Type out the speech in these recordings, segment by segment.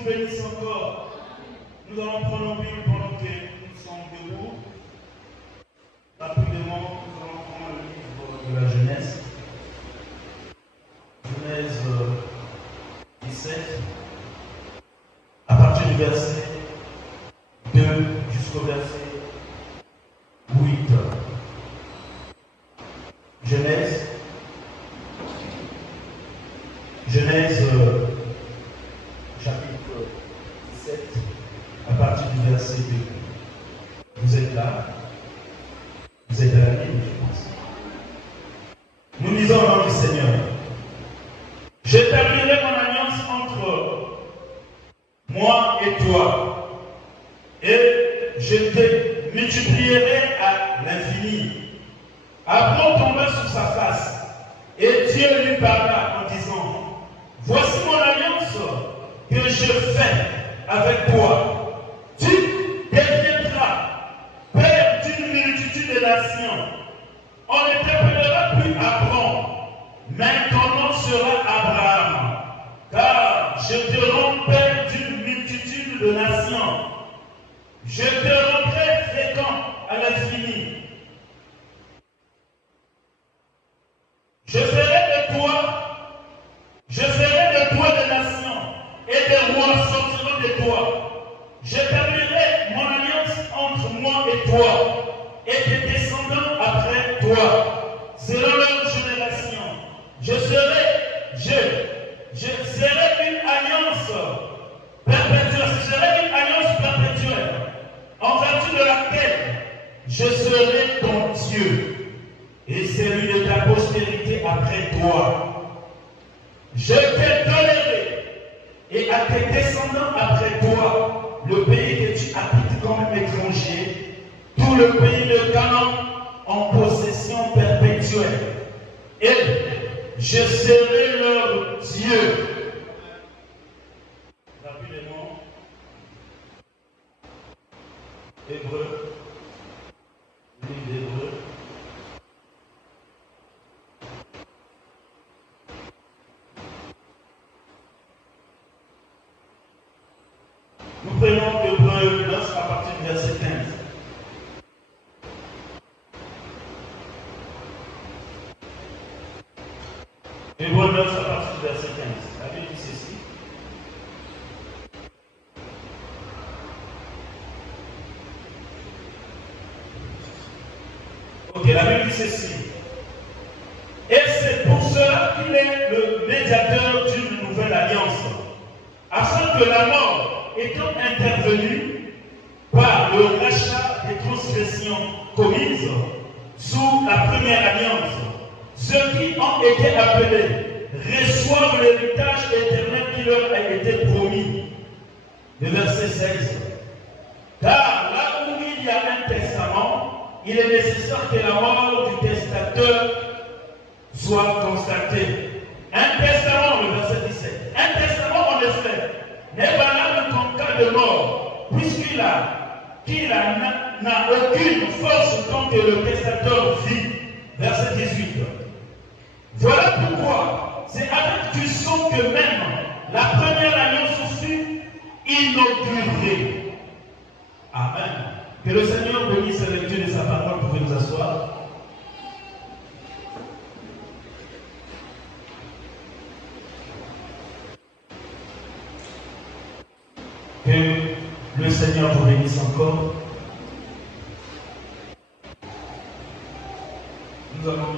nous bénisse encore. Nous allons prendre nos Bibles pendant que nous sommes debout. Rapidement, nous allons prendre le livre de la Genèse. Genèse 17, à partir du verset 2 jusqu'au verset 8. Genèse chapitre 17, à partir du verset 2. Vous êtes là? Vous êtes à la Bible, je pense. Nous lisons au nom du Seigneur. J'établirai mon alliance entre moi et toi, et je te multiplierai à l'infini. Abraham tomba sur sa face, et Dieu lui parla en disant: voici mon alliance que je fais avec toi. Tu deviendras père d'une multitude de nations. On ne t'appellera plus Abraham, mais ton nom sera Abraham, car je te rends père d'une multitude de nations. Je te rendrai fécond à l'infini. Je ferai de toi des nations, et des rois sortiront de toi. J'établirai mon alliance entre moi et toi, et tes descendants après toi, selon leur génération. Je serai une alliance perpétuelle. Ce serait une alliance perpétuelle, en vertu de laquelle je serai ton Dieu et celui de ta postérité après toi. Je te donnerai et à tes descendants après toi le pays que tu habites comme étranger, tout le pays de Canaan en possession perpétuelle. Et je serai leur Dieu. Rapidement, Hébreu, livre d'Hébreu. Nous prenons Hébreu 9 à partir du verset 15. Hébreu 9 à partir du verset 15. La Bible dit ceci. Ok, la Bible dit ceci. Et c'est pour cela qu'il est le médiateur d'une nouvelle alliance, afin que la mort étant intervenue par le rachat des transgressions commises sous la première alliance, ceux qui ont été appelés reçoivent l'héritage éternel qui leur a été promis. Le verset 16. Car là où il y a un testament, il est nécessaire que la mort du testateur soit constatée. Un testament, le verset 17. Un testament, en effet, n'est valable qu'en cas de mort, puisqu'il n'a aucune force tant que le testateur vit. Verset 18. Voilà pourquoi c'est avec du sang que même la première alliance fut inaugurée. Amen. Que le Seigneur bénisse la lecture de sa parole. Vous pouvez nous asseoir. Que le Seigneur vous bénisse encore. Nous allons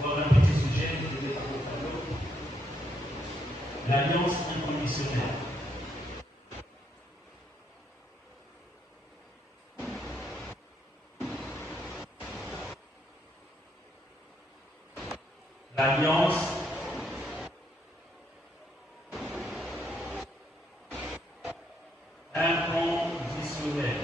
voir un petit sujet de l'alliance inconditionnelle. L'alliance inconditionnelle.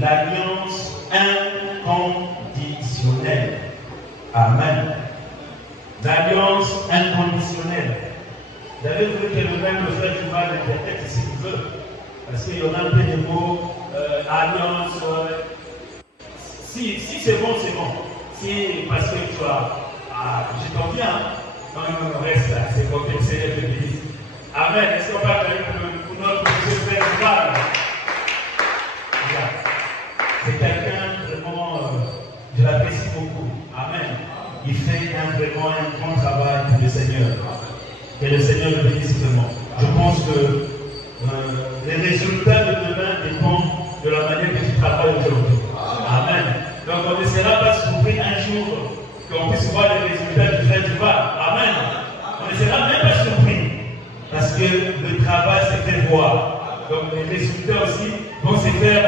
l'alliance inconditionnelle. Amen. L'alliance inconditionnelle. Vous avez vu que le même le frère du mal interprète si vous veut. Parce qu'il y aura un peu de mots, alliance. Si c'est bon, c'est bon. Si, parce que tu as. Je t'en viens. Quand on reste là, c'est comme le Seigneur te bénisse. Amen. Est-ce qu'on va faire pour notre monsieur frère du mal? C'est quelqu'un vraiment, je l'apprécie beaucoup. Amen. Il fait vraiment un grand travail pour le Seigneur. Que le Seigneur le bénisse vraiment. Je pense que les résultats de demain dépendent de la manière que tu travailles aujourd'hui. Amen. Donc on ne sera pas surpris un jour qu'on puisse voir les résultats du frère du Var. Amen. On ne sera même pas surpris. Parce que le travail se fait voir. Donc les résultats aussi vont se faire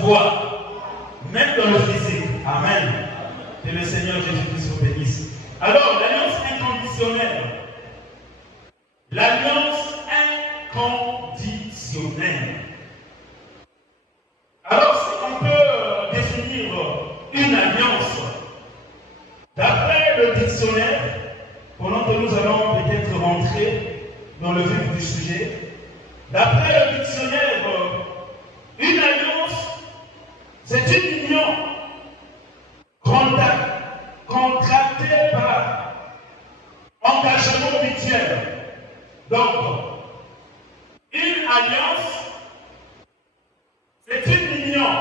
voir. Même dans le physique. Amen. Que le Seigneur Jésus-Christ vous bénisse. Alors, l'alliance inconditionnelle. L'alliance inconditionnelle. Alors, si on peut définir une alliance, d'après le dictionnaire, pendant que nous allons peut-être rentrer dans le vif du sujet, d'après le dictionnaire, une alliance, c'est une union contractée par engagement mutuel. Donc, une alliance, c'est une union.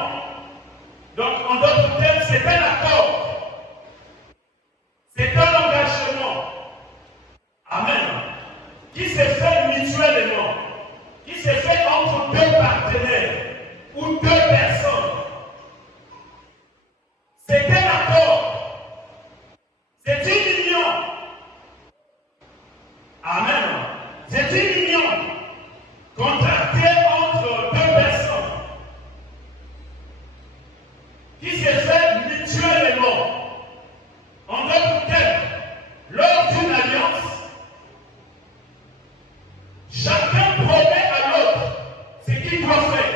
Donc, en d'autres termes, c'est un accord. C'est un engagement. Amen. Qui se fait mutuellement. Qui se fait entre deux partenaires ou deux personnes. C'est un accord. C'est une union. Amen. C'est une union contractée entre deux personnes qui se fait mutuellement. En d'autres termes, lors d'une alliance, chacun promet à l'autre ce qu'il doit faire.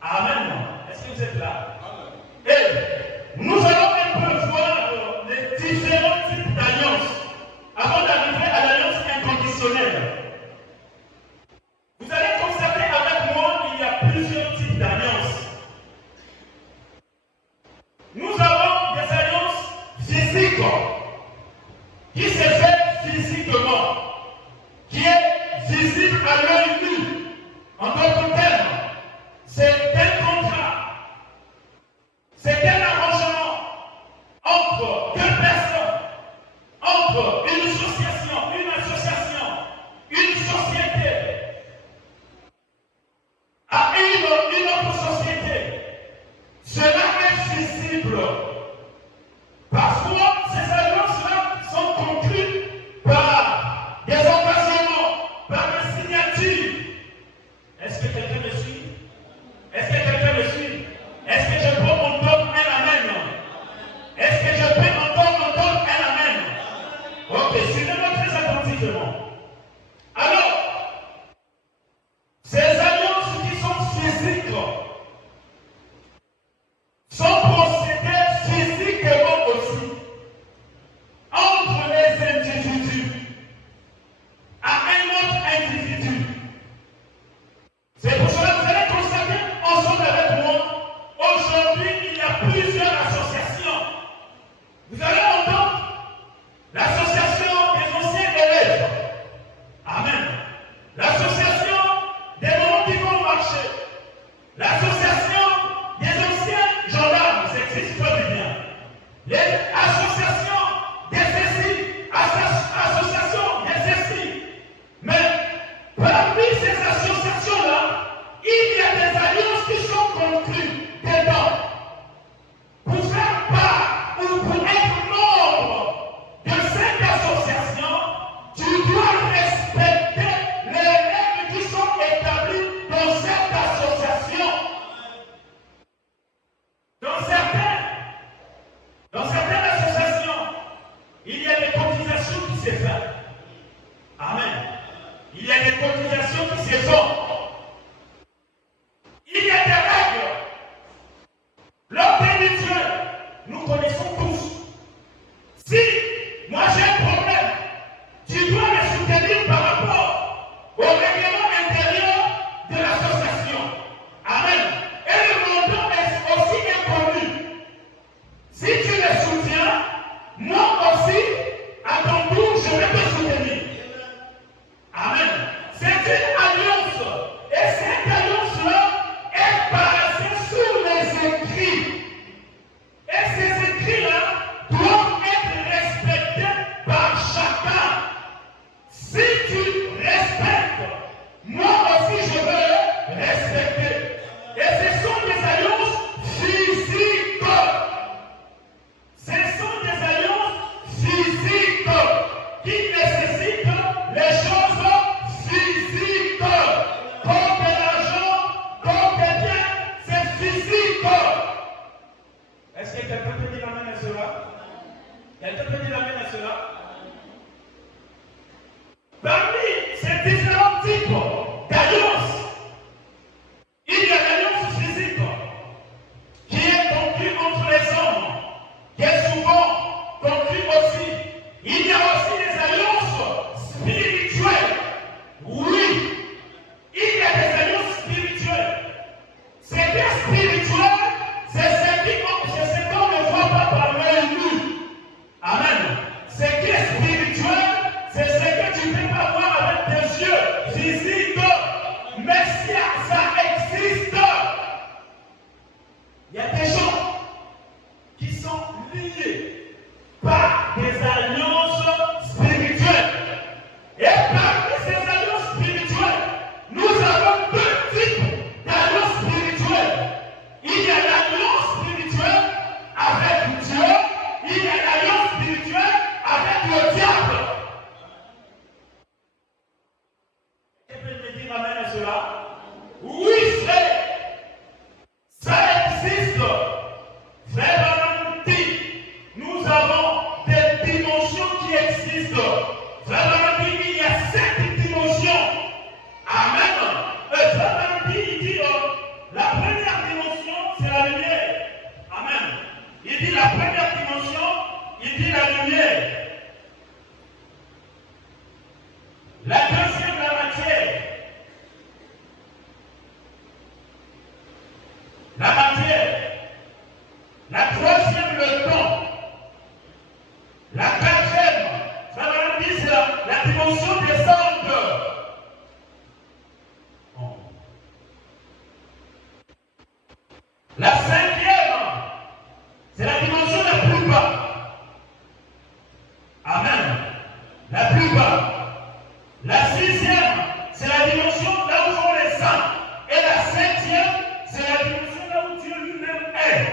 Amen. Est-ce que vous êtes là? Et nous allons un peu voir les différents types d'alliances avant d'arriver à l'alliance inconditionnelle. Vous allez constater avec moi qu'il y a plusieurs types d'alliances. Nous avons des alliances physiques qui se fait physiquement, qui est visible à l'œil nu. En d'autres termes, c'est un contrat, c'est un arrangement entre deux personnes, entre une association, une société, à une autre société. Cela est visible. Parfois, ces alliances-là sont conclues par des engagements, par des signatures. Est-ce que quelqu'un me suit? Est-ce que quelqu'un me suit? Est-ce que je peux entendre un amen? Est-ce que je peux entendre un amen? Ok, suivez-moi très attentivement. Alors, ces alliances qui sont physiques sont procédées physiquement aussi entre les individus à un autre individu. C'est pour cela que vous allez constater ensemble avec moi, aujourd'hui il y a plusieurs associations. Vous allez entendre l'association des anciens élèves. Amen. L'association des gens qui vont marcher. L'association des anciens gendarmes, ça existe pas bien. Les associations des ceci, associations des ceci. Mais parmi ces associations-là, il y a des alliances qui sont conclues dedans. Pour faire part ou pour être membre de cette association, tu dois respecter les règles qui sont établies dans cette association. Dans certains nous connaissons tous. Si moi j'ai un problème, tu dois me soutenir par rapport au règlement intérieur de l'association. Amen. Et le montant est aussi inconnu. Si tu le soutiens, moi aussi, à ton tour, je vais te soutenir. Amen. C'est une alliance. Et cette alliance-là est basée sur les écrits. Et ces écrits-là doivent être respectés par chacun. Si tu respectes, moi aussi je veux respecter. Et ce sont des alliances physiques. Ce sont des alliances physiques qui nécessitent les choses physiques. Comme de l'argent, comme des biens, c'est physique. Est-ce que quelqu'un peut dire amen à cela? Quelqu'un peut dire amen à cela? Parmi ces différents types d'alliances, il y a l'alliance physique qui est conclue entre les hommes, qui est souvent conclue aussi. Il y a aussi des alliances spirituelles. Oui, il y a des alliances spirituelles. C'est bien spirituel, c'est ce qu'on ne voit pas par l'œil nu. Amen. Ce qui est spirituel, c'est ce que tu ne peux pas voir avec tes yeux physiques. Mais si ça existe, il y a des gens qui sont liés par des alliances spirituelles. Et parmi ces alliances spirituelles, nous avons deux types d'alliances spirituelles. Il y a l'alliance spirituelle avec Dieu, il y a l'alliance spirituelle avec le diable. Vous pouvez me dire amen à cela? Oui, frère. Ça existe. Frère Branham dit, nous avons des dimensions qui existent. Frère Branham dit, il y a 7 dimensions. Amen. Frère Branham dit, il dit, la première dimension, c'est la lumière. Amen. Il dit la première dimension, il dit la lumière. La deuxième, la matière. La matière. La troisième, le temps. La quatrième, ça va dire, c'est la dimension des ondes. La cinquième, c'est la dimension la plus bas. Amen. La plus bas. La sixième, c'est la dimension là où sont les saints. Et la septième, c'est la dimension là où Dieu lui-même est.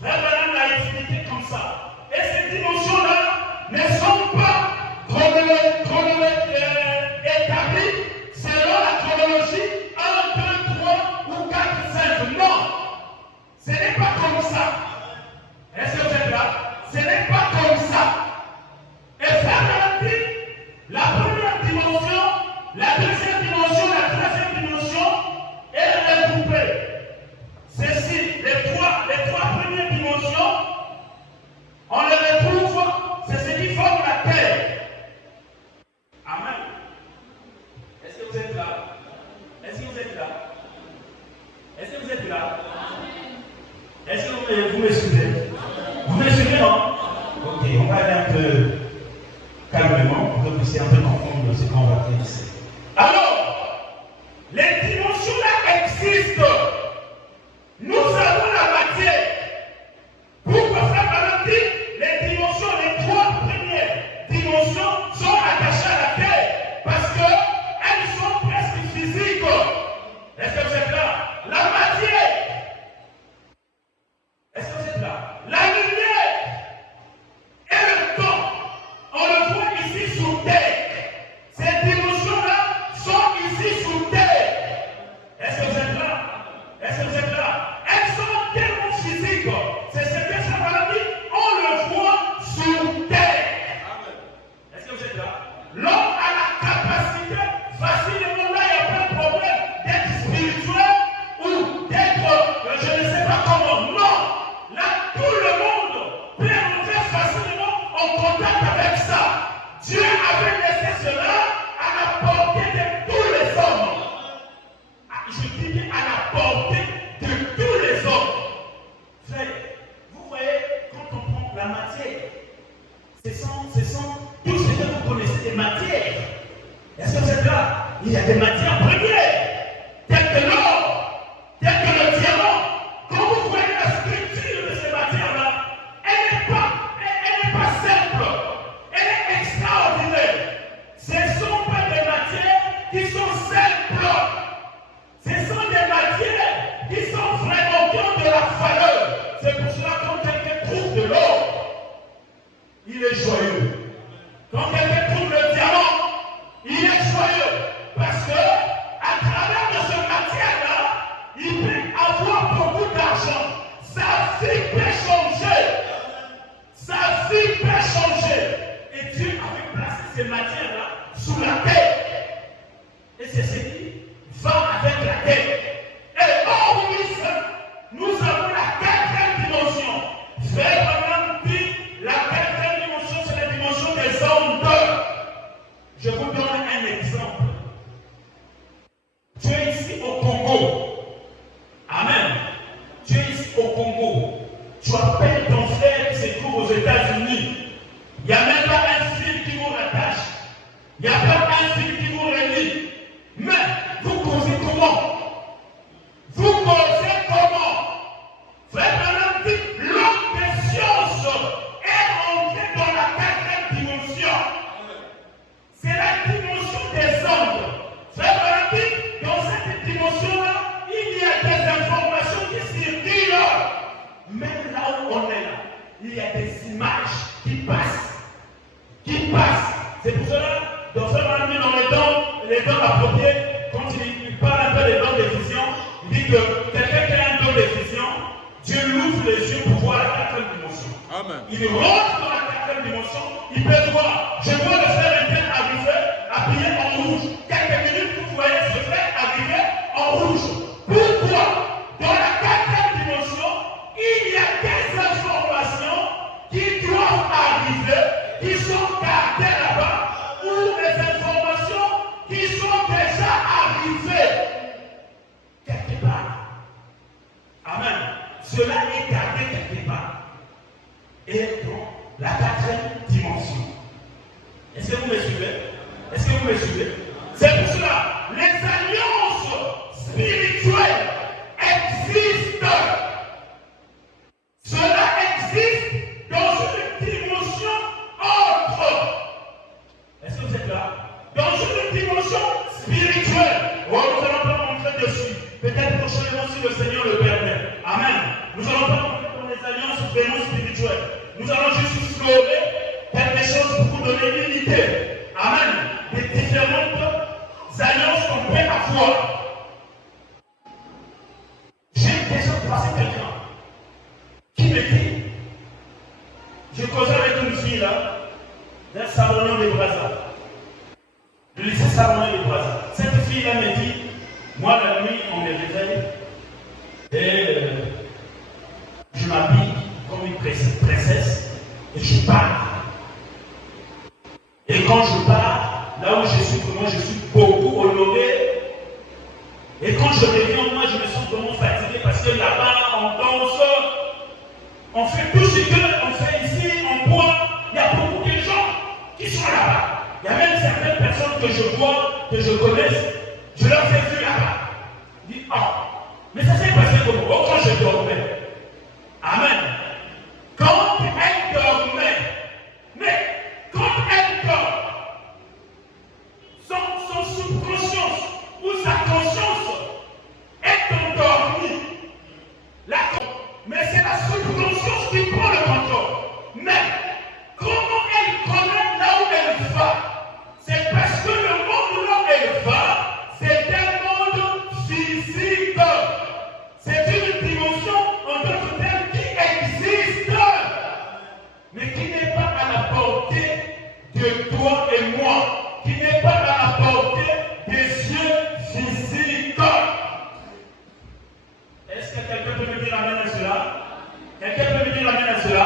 Frère Branham l'a expliqué comme ça. Et ces dimensions-là ne sont pas établies selon la chronologie 1, 2, 3 ou 4, 5. Non! Ce n'est pas comme ça. Est-ce que vous êtes là? Ce n'est pas comme ça. Et frère Branham dit, la première dimension, la deuxième dimension, la troisième dimension, elle est regroupée. Ceci, les trois premières dimensions, on les retrouve, c'est ce qui forme la terre. Amen. Est-ce que vous êtes là? Est-ce que vous êtes là? Est-ce que vous êtes là? Est-ce que vous me suivez? Vous me suivez, non? Ok, on va aller un peu calmement pour que vous puissiez un peu comprendre ce qu'on va faire ici. Alors, les dimensions là existent. Nous avons la matière. Pourquoi ça Branham dit les dimensions, les trois premières dimensions sont attachées à la terre? Parce qu'elles sont presque physiques. Est-ce que vous êtes là? La matière. Est-ce que vous êtes là? La lumière et le temps. On le voit ici sur terre. Ces dimensions-là sont ici sur terre. Est-ce que vous êtes là? Est-ce que vous êtes là? Elles sont tellement physiques. C'est ce que ça va dire. On le voit sur terre. Est-ce que vous êtes là? L'homme a la capacité, facilement là, il n'y a pas de problème, d'être spirituel ou d'être, je ne sais pas comment. Non! La Ce sont tout ce que vous connaissez des matières. Est-ce que vous êtes là? Il y a des matières premières, telles que l'or, telles que le diamant. Quand vous voyez la structure de ces matières-là, elle n'est pas simple, elle est extraordinaire. Ce ne sont pas des matières qui sont simples. Ce sont des matières qui sont vraiment qui ont de la valeur. C'est pour cela que quand quelqu'un trouve de l'or, il est joyeux. Quand quelqu'un trouve le diamant, il est joyeux. Parce que à travers de cette matière-là, il peut avoir beaucoup d'argent. Sa vie peut changer. Sa vie peut changer. Et Dieu avait placé ces matières-là sous la terre. Et c'est ce qui va avec la terre. Et hors nous avons la quatrième dimension. Frère Branham dit la quatrième dimension, c'est la dimension des ondes. Je vous donne un exemple. Tu es ici au Congo. Amen. Tu es ici au Congo. Tu appelles ton frère qui se trouve aux États-Unis. Il n'y a même pas un fil qui vous rattache. Il n'y a pas un fil qui vous relie. Mais vous causez comment? Vous causez comment? Frère Branham dit l'homme des sciences est rentré dans la quatrième dimension. C'est la dimension des ondes. Frère Branham dit dans cette dimension-là, il y a des informations qui circulent. Même là où on est là, il y a des images qui passent. C'est pour cela, dans Frère Branham dit dans les dons appropriés, quand il parle un peu des dons de vision, il dit que quelqu'un qui a un don de vision, Dieu l'ouvre les yeux pour voir la quatrième dimension. Amen. Il rentre dans la quatrième dimension, il peut voir. Je vois le frère interne arriver, habillé en rouge. Quelques minutes, vous voyez ce frère arriver en rouge. Pourquoi? Dans la quatrième dimension, il y a des informations qui doivent arriver, qui sont gardées là-bas, ou des informations qui sont déjà arrivées quelque part. Amen. Cela est gardé quelque part. Et dans la quatrième dimension. Est-ce que vous me suivez? Est-ce que vous me suivez? C'est pour cela, les alliances spirituelles existent. Cela existe dans une dimension autre. Est-ce que vous êtes là? Dans une dimension spirituelle. Oh, nous allons pas rentrer dessus. Peut-être prochainement si le Seigneur le permet. Amen. Nous allons pas rentrer dans les alliances vraiment spirituelles. Nous allons juste explorer quelque chose pour vous donner une idée. Amen. Des différentes alliances qu'on peut avoir. J'ai déjà croisé quelqu'un qui me dit, je causais avec une fille là, d'un Saronan de Brazza. Le lycée Saronan de Brazza. Cette fille là me dit, moi la nuit on me réveille et je m'habille comme une princesse et je pars. Et quand je pars, là où je suis, moi je suis beaucoup honoré. Et quand je reviens, moi je me sens vraiment fatigué parce que là-bas on danse, on fait tout ce qu'on fait ici, on boit. Il y a beaucoup de gens qui sont là-bas. Il y a même certaines personnes que je vois, que je connaisse, je leur fais vu là-bas. Je dis, oh, mais ça s'est passé comme oh, quand je dormais. Amen. Quand elle dormait, mais quand elle dort, son subconscience ou sa conscience est endormie. Mais c'est la subconscience qui prend le contrôle. Mais comment elle connaît là où elle va? C'est parce que le monde là où elle va, c'est un monde physique. C'est une dimension en tant que telle qui existe, mais qui n'est pas à la portée de toi et moi, qui n'est pas à la portée des yeux physiques. Est-ce que quelqu'un peut me dire amen à cela? Quelqu'un peut me dire amen à cela?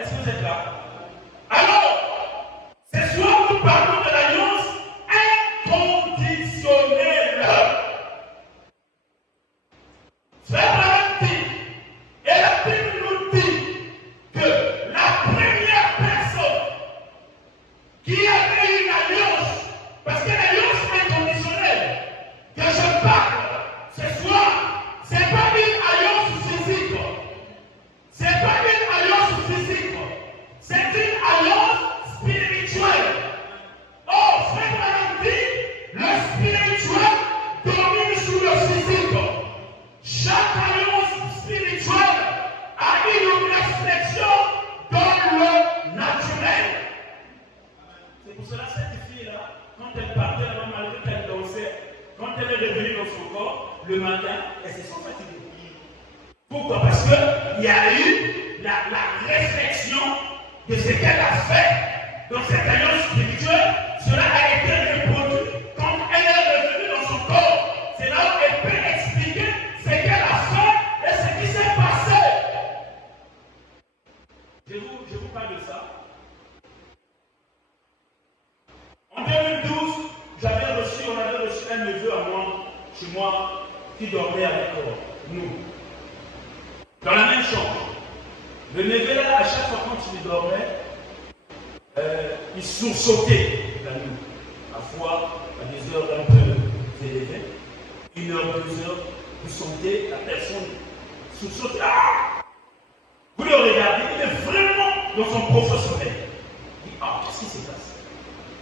Est-ce que vous êtes là? Alors, ce soir, nous parlons de l'alliance inconditionnelle. Frère Branham dit, et la Bible nous dit que la première personne qui avait une alliance, parce que l'alliance inconditionnelle que je parle ce soir, ce n'est pas une alliance physique. Ce n'est pas une alliance physique. C'est une alliance spirituelle. Oh, frère Branham dit, le spirituel domine sur le physique. Chaque alliance spirituelle a une réflexion dans le naturel. C'est pour cela que cette fille-là, quand elle partait, malgré qu'elle dansait, quand elle est revenue dans son corps, le matin, elle s'est sentie fatiguée. Pourquoi? Parce qu'il y a eu la réflexion de ce qu'elle a fait dans cette alliance spirituelle. Cela a été reproduit quand elle est revenue dans son corps. C'est là où elle peut expliquer ce qu'elle a fait et ce qui s'est passé. Je vous parle de ça. En 2012, on avait reçu un neveu à moi, chez moi, qui dormait avec nous. Dans la même chambre. Le neveu là, à chaque fois quand il dormait, il sursautait la nuit. Parfois, à des heures un peu élevées, 1 heure, 2 heures, vous sentez la personne sursauter. Ah! Vous le regardez, il est vraiment dans son profond sommeil. Il dit, ah, qu'est-ce qui s'est passé?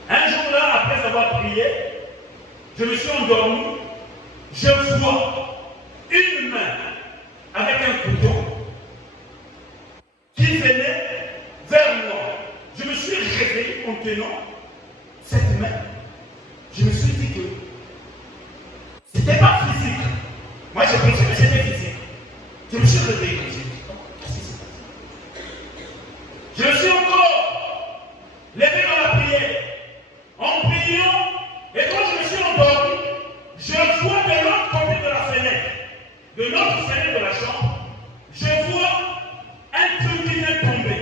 Un jour là, après avoir prié, je me suis endormi, je vois une main avec un couteau qui venait vers moi. Je me suis réveillé en tenant cette main. Je me suis dit que c'était pas physique. Moi, je pensais que c'était physique. Je me suis réveillé comme ça. Qu'est-ce qui s'est passé? Je me suis encore levé dans la prière. En priant, et quand je me suis endormi, je vois de l'autre côté de la fenêtre, de l'autre fenêtre de la chambre, je vois un truc qui vient tomber.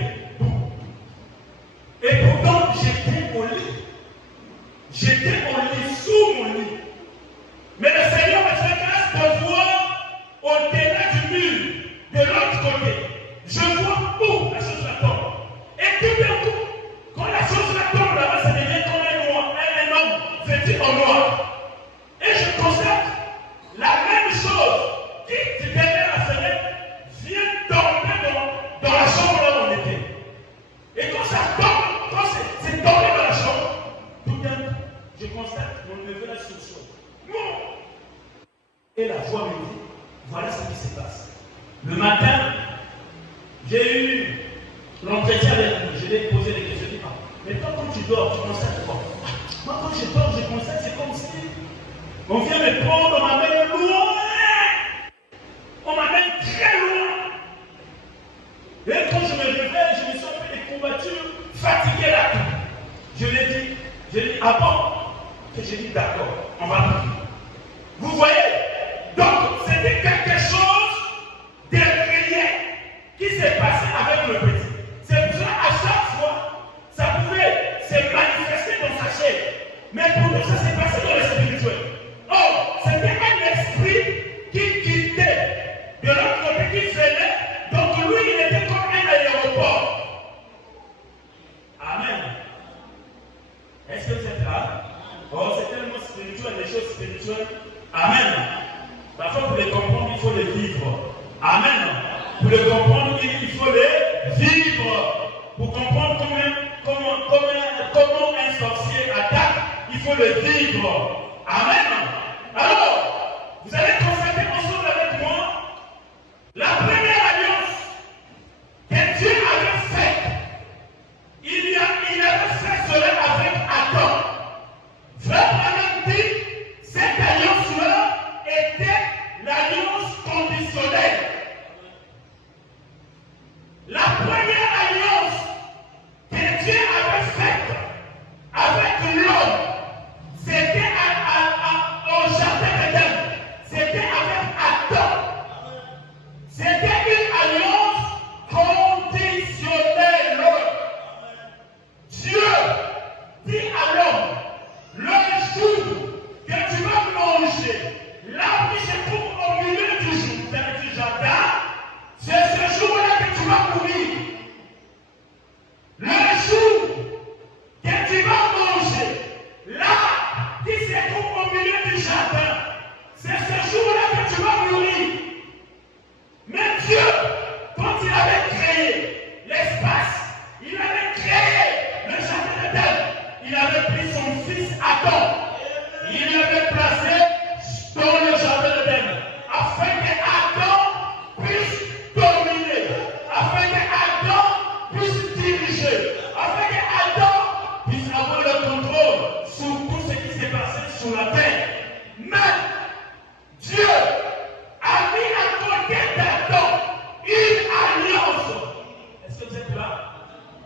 Et pourtant, j'étais au lit. J'étais au lit, sous mon lit. Mais le Seigneur me fait grâce de voir au-delà du mur, de l'autre côté. Je vois où la chose la tombe. Et tout d'un coup, quand la chose la tombe là-bas, ça devient comme un homme vêtu en noir. Et je constate la même chose qui, derrière la fenêtre, vient tomber dans la chambre là où on était. Et quand ça tombe, quand c'est tombé dans la chambre, tout d'un coup, je constate mon neveu là sur le sol. Non! Et la voix me dit, voilà ce qui se passe. Le matin, j'ai eu l'entretien avec lui. Je lui ai posé des questions. Je lui ai dit, mais toi quand tu dors, tu constates quoi? Moi quand je dors, je constate, c'est comme si on vient me prendre, on m'amène loin. On m'amène très loin. Et quand je me réveille, je me sens un peu des courbatures, fatigué là. Je lui ai dit, ah bon? Et j'ai dit, d'accord, on va prier. Vous voyez? Donc, c'était quelque chose de réel qui s'est passé avec le petit. C'est pour ça, à chaque fois, ça pouvait se manifester dans sa chair. Mais pour nous, ça s'est passé dans le spirituel. Or, c'était un esprit qui quittait de l'autre côté, qui venait. Donc, lui, il était comme un aéroport. Amen. Est-ce que vous êtes là? Oh, c'est tellement spirituel, les choses spirituelles. Amen. Parfois, pour les comprendre, il faut les vivre. Amen. Pour les comprendre, il faut les vivre. Pour comprendre comment un sorcier attaque, il faut le vivre. Amen. Alors, vous allez constater ensemble avec moi la première alliance que Dieu avait faite. Il avait fait cela avec Adam. Frère Branham dit, cette alliance-là était l'alliance conditionnelle. La première alliance que Dieu avait faite avec l'homme, c'était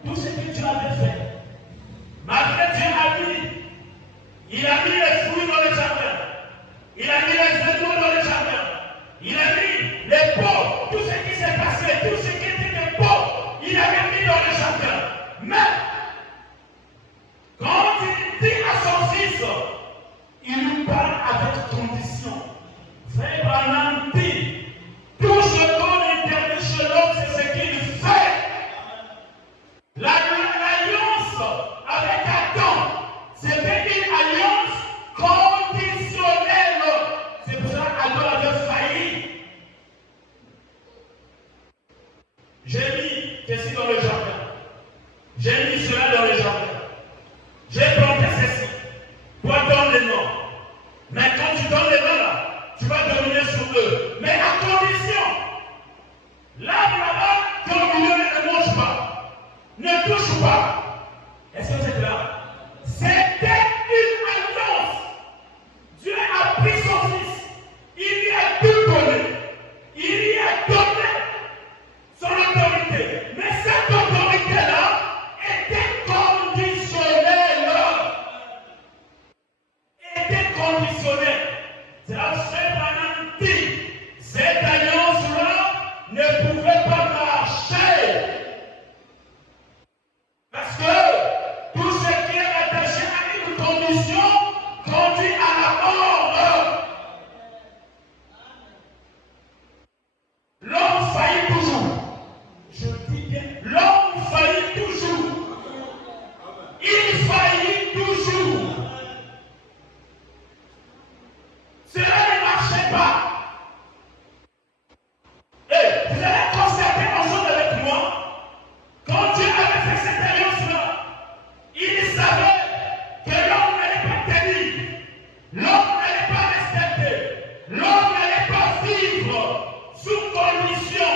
tout ce que Dieu avait fait. Malgré Dieu a mis, il a mis les fruits dans le jardin, il a mis les animaux dans le jardin, il a mis les pots, tout ce qui s'est passé, tout ce qui était des pots, il avait mis dans le jardin. Mais, quand il dit à son fils, il lui parle avec condition. Frère Branham dit, tout ce qu'on interdit chez l'homme, c'est ce qu'il fait. L'alliance avec Adam, c'était une alliance conditionnelle. C'est pour ça qu'Adam avait failli. J'ai mis ceci dans le jardin. J'ai mis cela dans le jardin. J'ai planté ceci. Toi, donne les noms. Mais quand tu donnes les noms là, tu vas dominer sur eux. Mais à condition, l'arbre là-bas, que le milieu ne mange pas, ne touche pas. Est-ce que c'est là? C'était une alliance. Dieu a pris son fils. Il lui a tout donné. Il lui a donné son autorité. Mais cette autorité-là était conditionnelle. C'est là que Frère Branham dit, cette alliance-là ne pouvait pas marcher. Parce que tout ce qui est attaché à une condition conduit à la mort. L'homme faillit toujours. Je dis bien, l'homme faillit toujours. Il faillit toujours. Cela ne marchait pas. Et vous allez constater ensemble avec moi, quand Dieu avait fait cette alliance-là, il savait que l'homme n'allait pas tenir, l'homme n'allait pas respecter, l'homme n'allait pas vivre sous condition.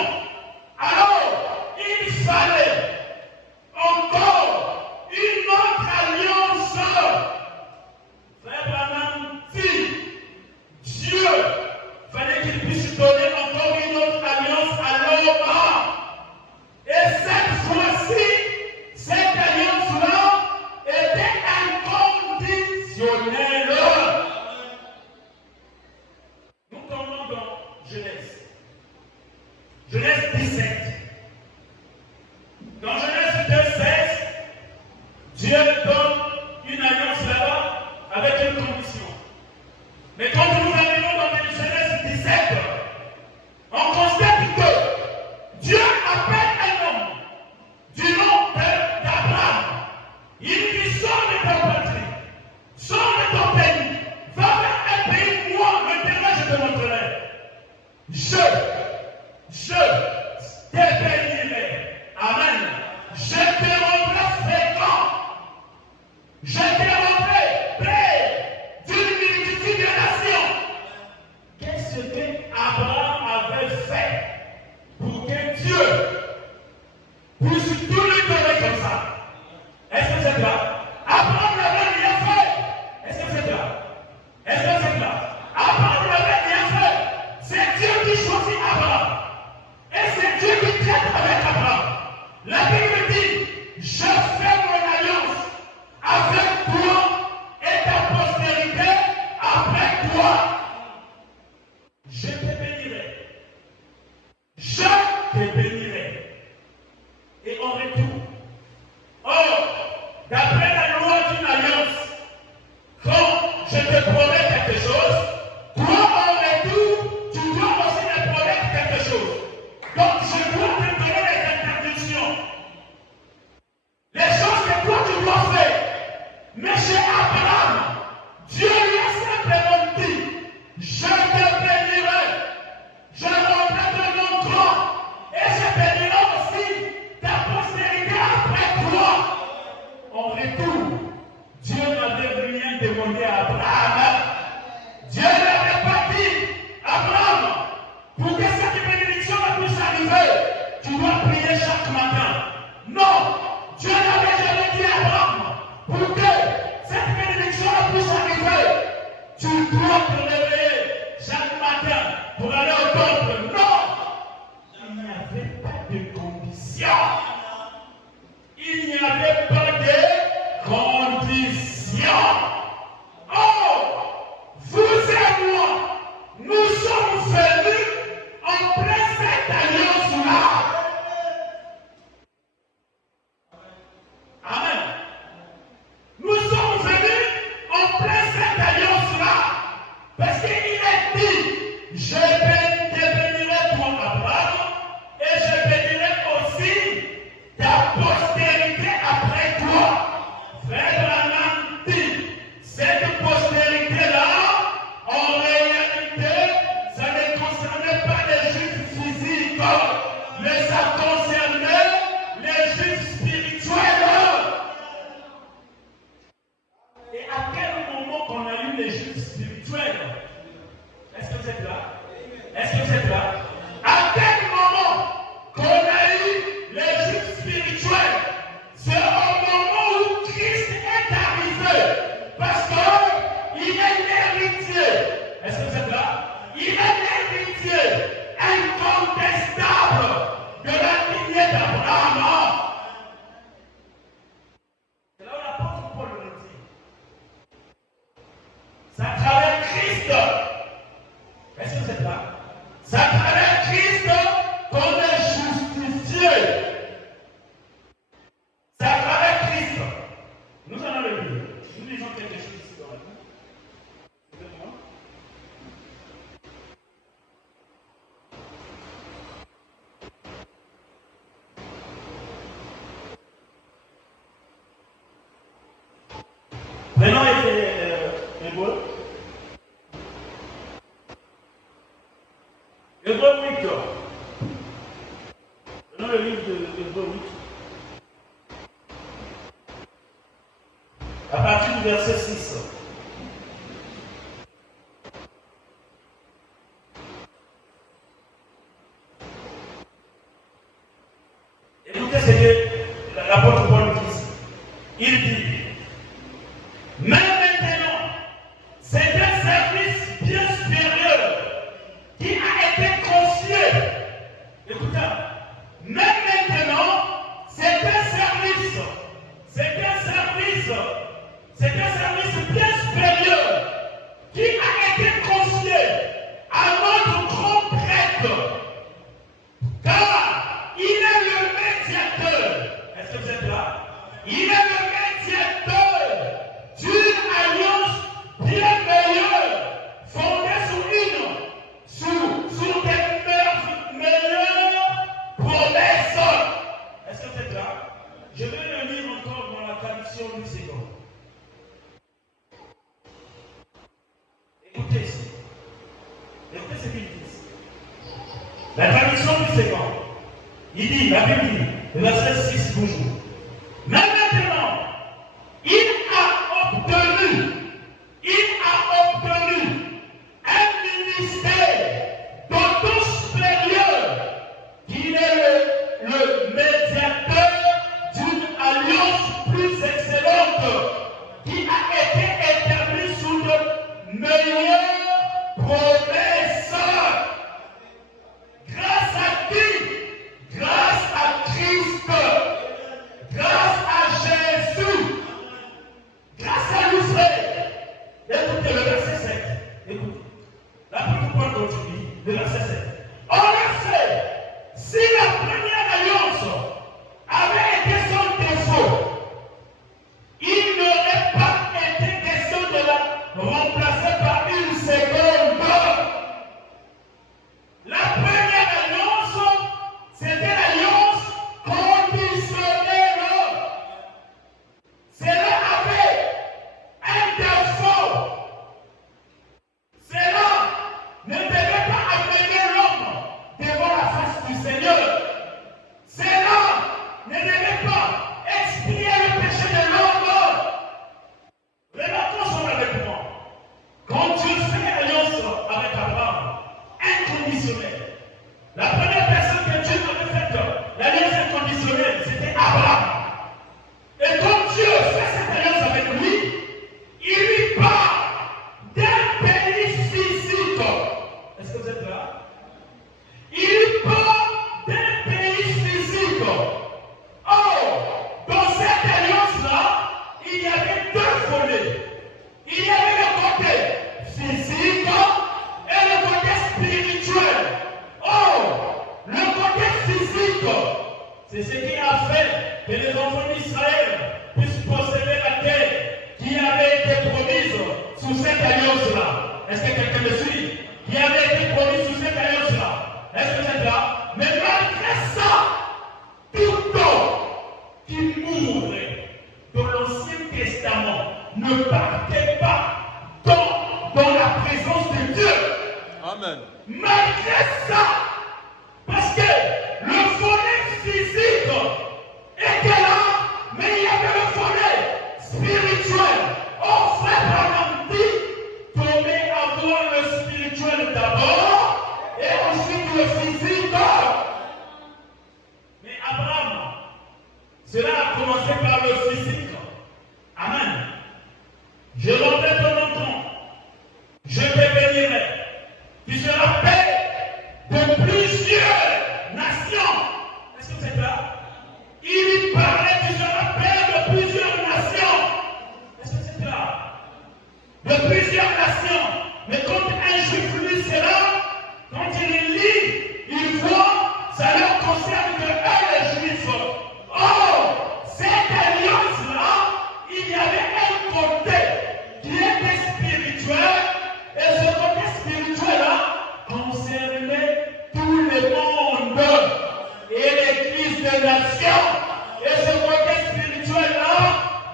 Alors, il fallait encore une autre alliance. Frère Branham dit, Dieu fallait qu'il puisse donner encore une autre alliance à l'homme. Et cette fois-ci, cette alliance-là était inconditionnelle. Nous tombons dans Genèse. Genèse 17. Dans Genèse 2:16, Dieu donne une alliance là-bas avec une condition. Mais quand nous arrivons dans Genèse 17, on constate que Dieu appelle un homme du nom d'Abraham. Il dit, sors de ta patrie, sors de ton pays, va vers un pays, moi, maintenant je te montrerai. Je te bénirai. Amen. Je te rendrai fréquent. Je te rendrai près d'une multitude de nations. Qu'est-ce que Abraham avait fait pour que Dieu puisse tout lui donner comme ça? Est-ce que c'est là? Abraham n'avait rien fait. Est-ce que c'est là? Est-ce que c'est là? Abraham n'avait rien fait. C'est Dieu qui choisit Abraham. Et c'est Dieu qui traite avec Abraham. La Bible dit, je fais mon alliance avec toi et ta postérité après toi. Je te bénirai. Je te bénirai. Et en retour. Or, d'après la loi d'une alliance, quand je te promets quelque chose, toi en retour, tu dois aussi me promettre quelque chose. Donc je dois te donner les interdictions. Les choses que toi tu dois faire. Mais chez Abraham, Dieu lui a simplement dit, je te bénirai, je rendrai ton nom grand, et je bénirai aussi ta postérité après toi. En retour, Dieu n'avait rien demandé à Abraham. Dieu n'avait pas dit, Abraham, pour que cette bénédiction puisse arriver, tu dois prier chaque matin. Non, Dieu n'avait jamais dit à Abraham, pour que cette bénédiction puisse arriver, tu dois te réveiller chaque matin pour aller au temple. Non, il n'y avait pas de condition. Il il n'y avait pas de conditions. Oh, vous et moi, nous sommes venus en plein cette alliance-là. Amen. Nous sommes venus en plein cette alliance-là. Parce qu'il est dit, je bénirai ton Abraham et je bénirai aussi ta postérité après toi. Frère Branham dit, cette postérité-là, en réalité, ça ne concernait pas les juifs physiques, mais ça concernait les juifs spirituels. Et à quel moment qu'on a eu les juifs spirituels? Est-ce que vous êtes là? Est-ce que vous êtes là? À quel moment qu'on a eu les juifs spirituels? C'est au moment où Christ est arrivé. Parce qu'il est l'héritier. Est-ce que vous êtes là? Il est l'héritier incontestable de la lignée d'Abraham. C'est là où l'apôtre Paul le dit. C'est à travers Christ. Est-ce que vous êtes là? C'est à travers Christ qu'on est justifié. C'est à travers Christ. Nous allons le lire. Nous lisons quelque chose ici dans la Bible. Prenons Hébreu. Hébreu 8. Prenons le livre de Hébreu 8. À partir du verset 6. Écoutez ce que l'apôtre Paul dit. Il dit, mais maintenant, c'est un service bien supérieur qui a été confié. Écoutez, même maintenant, c'est un service bien supérieur qui a été confié à notre grand prêtre, car il est le médiateur. Est-ce que vous êtes là? Il est le médiateur d'une alliance bien meilleure, fondée sur des meilleures promesses. Est-ce que vous êtes là? Je vais le lire encore dans la traduction du second. Écoutez ici. Écoutez ce qu'il dit. La traduction du second. Il dit, la Bible dit, verset 6 toujours. Mais maintenant, il a obtenu un ministère d'autant supérieur qu'il est le médiateur d'une alliance plus excellente qui a été établie sous de meilleures promesses. Grâce à qui? Grâce à Christ. Grâce à Jésus. Grâce à lui, frère. Écoutez le verset 7. Écoutez. L'apôtre Paul continue, le verset 7. En effet, si la première alliance avait été sans défaut, il n'aurait pas été question de la remplacer par une seconde. Israël puisse posséder la terre qui avait été promise sous cette alliance-là. Est-ce que quelqu'un me suit? Qui avait été promise sous cette alliance-là. Est-ce que vous êtes là? Mais malgré ça, tout homme qui mourait dans l'Ancien Testament ne partait pas dans la présence de Dieu. Amen. Malgré ça, parce que le volet physique était là, mais il y avait le volet spirituel. Oh frère, par dit, tomber avoir le spirituel d'abord et ensuite le physique. Mais Abraham, cela a commencé par le physique. Amen. Je rendrai ton enfant, je te bénirai. Tu seras père de plusieurs nations. Est-ce que c'est là? Il parlait, tu seras père de plusieurs nations. Est-ce que c'est là? De plusieurs nations. Mais quand un juif lit cela, quand il lit, il voit, ça leur concerne que eux les juifs. Oh, cette alliance-là, il y avait un côté qui était spirituel, et ce côté spirituel-là concernait tout le monde et l'Église des nations. Et ce côté spirituel-là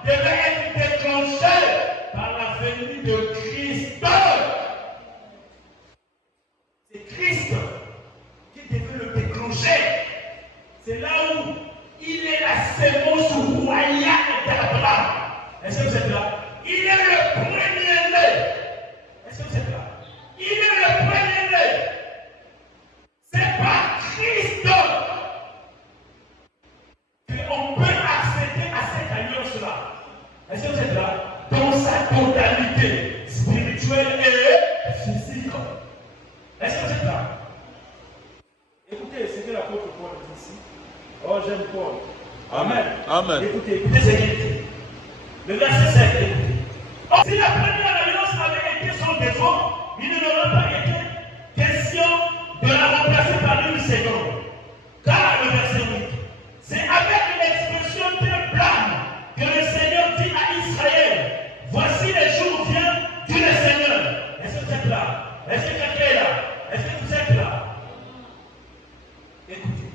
devait être déclenché par la venue de Christ. C'est Christ qui devait le déclencher. C'est là où il est la sémence royale d'Abraham. Est-ce que vous êtes là? Il est le premier-né. Est-ce que vous êtes là? Il est le premier-né. C'est par Christ qu'on peut accéder à cette alliance-là. Est-ce que vous êtes là? Dans sa totalité spirituelle et physique. Est-ce que vous êtes là? Écoutez ce que l'apôtre Paul dit ici. Oh, j'aime Paul. Amen. Amen. Écoutez ce qu'il dit. Le verset 5. Oh, si la première alliance avait été sans défaut, il ne n'aurait pas été question de la remplacer par une seconde. Car le verset 8, c'est avec l'expression d'un blâme que le Seigneur dit à Israël, voici les jours viennent, dit le Seigneur. Est-ce que vous êtes là? Est-ce que quelqu'un est là? Est-ce que vous êtes là? Écoutez.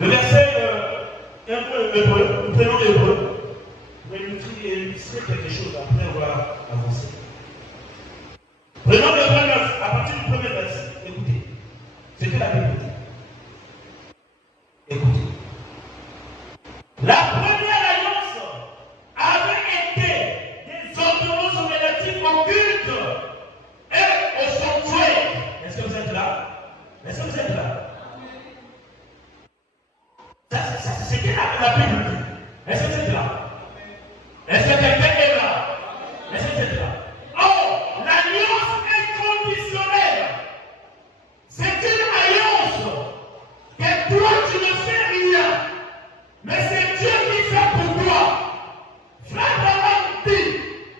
Le verset est un peu hébreu, nous prenons l'hébreu, pour illustrer quelque chose, après on va avancer. Prenons l'hébreu 9, à partir du premier verset, écoutez, ce que la Bible dit. Écoutez. La première alliance avait été des ordonnances relatives au culte et au sanctuaire. Est-ce que vous êtes là? Est-ce que vous êtes là? C'est ce que la Bible dit. Est-ce que vous êtes là? Est-ce que quelqu'un est là? Est-ce que vous êtes là? Oh, l'alliance inconditionnelle. C'est une alliance que toi tu ne fais rien. Mais c'est Dieu qui fait pour toi. Frère Abraham dit,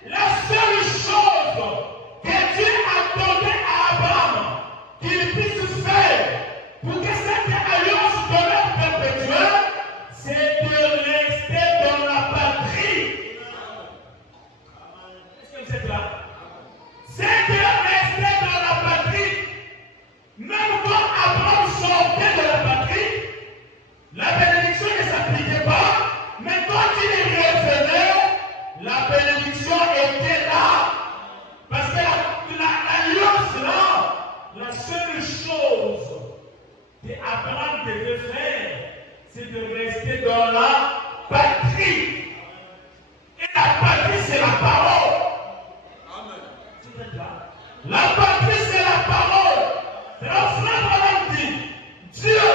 la seule chose que Dieu a donnée à Abraham qu'il puisse faire pour que cette alliance demeure perpétuelle, c'est de rester dans la patrie. Est-ce que vous êtes là? C'est de rester dans la patrie. Même quand Abraham sortait de la patrie, la bénédiction ne s'appliquait pas, mais quand il revenait, la bénédiction était là. Parce que l'alliance là, la seule chose qu'Abraham devait faire, c'est de rester dans la patrie. Et la patrie, c'est la parole. Amen. La patrie, c'est la parole. Le frère Abraham dit, Dieu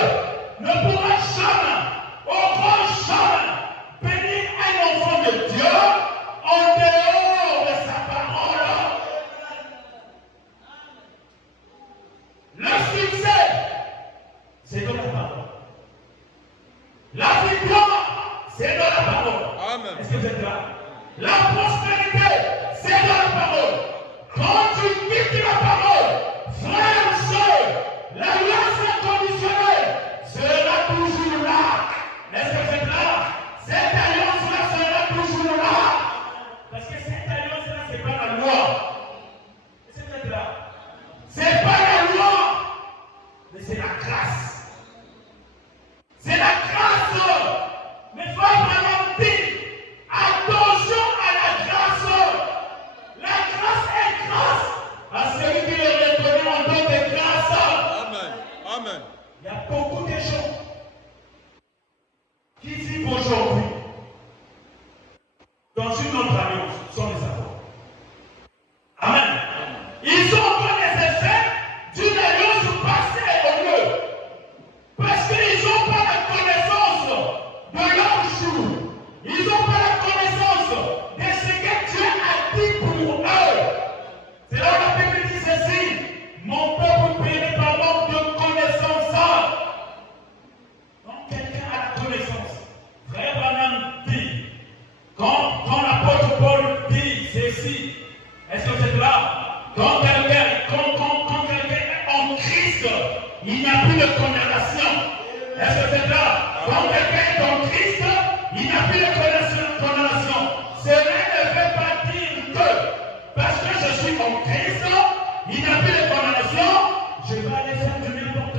ne pourra jamais, au grand jamais, bénir un enfant de Dieu en dehors de sa parole. Le succès, c'est dans la parole. La victoire, c'est dans la parole. Amen. Est-ce que vous êtes là? La prospérité, c'est dans la parole. Quand tu quittes la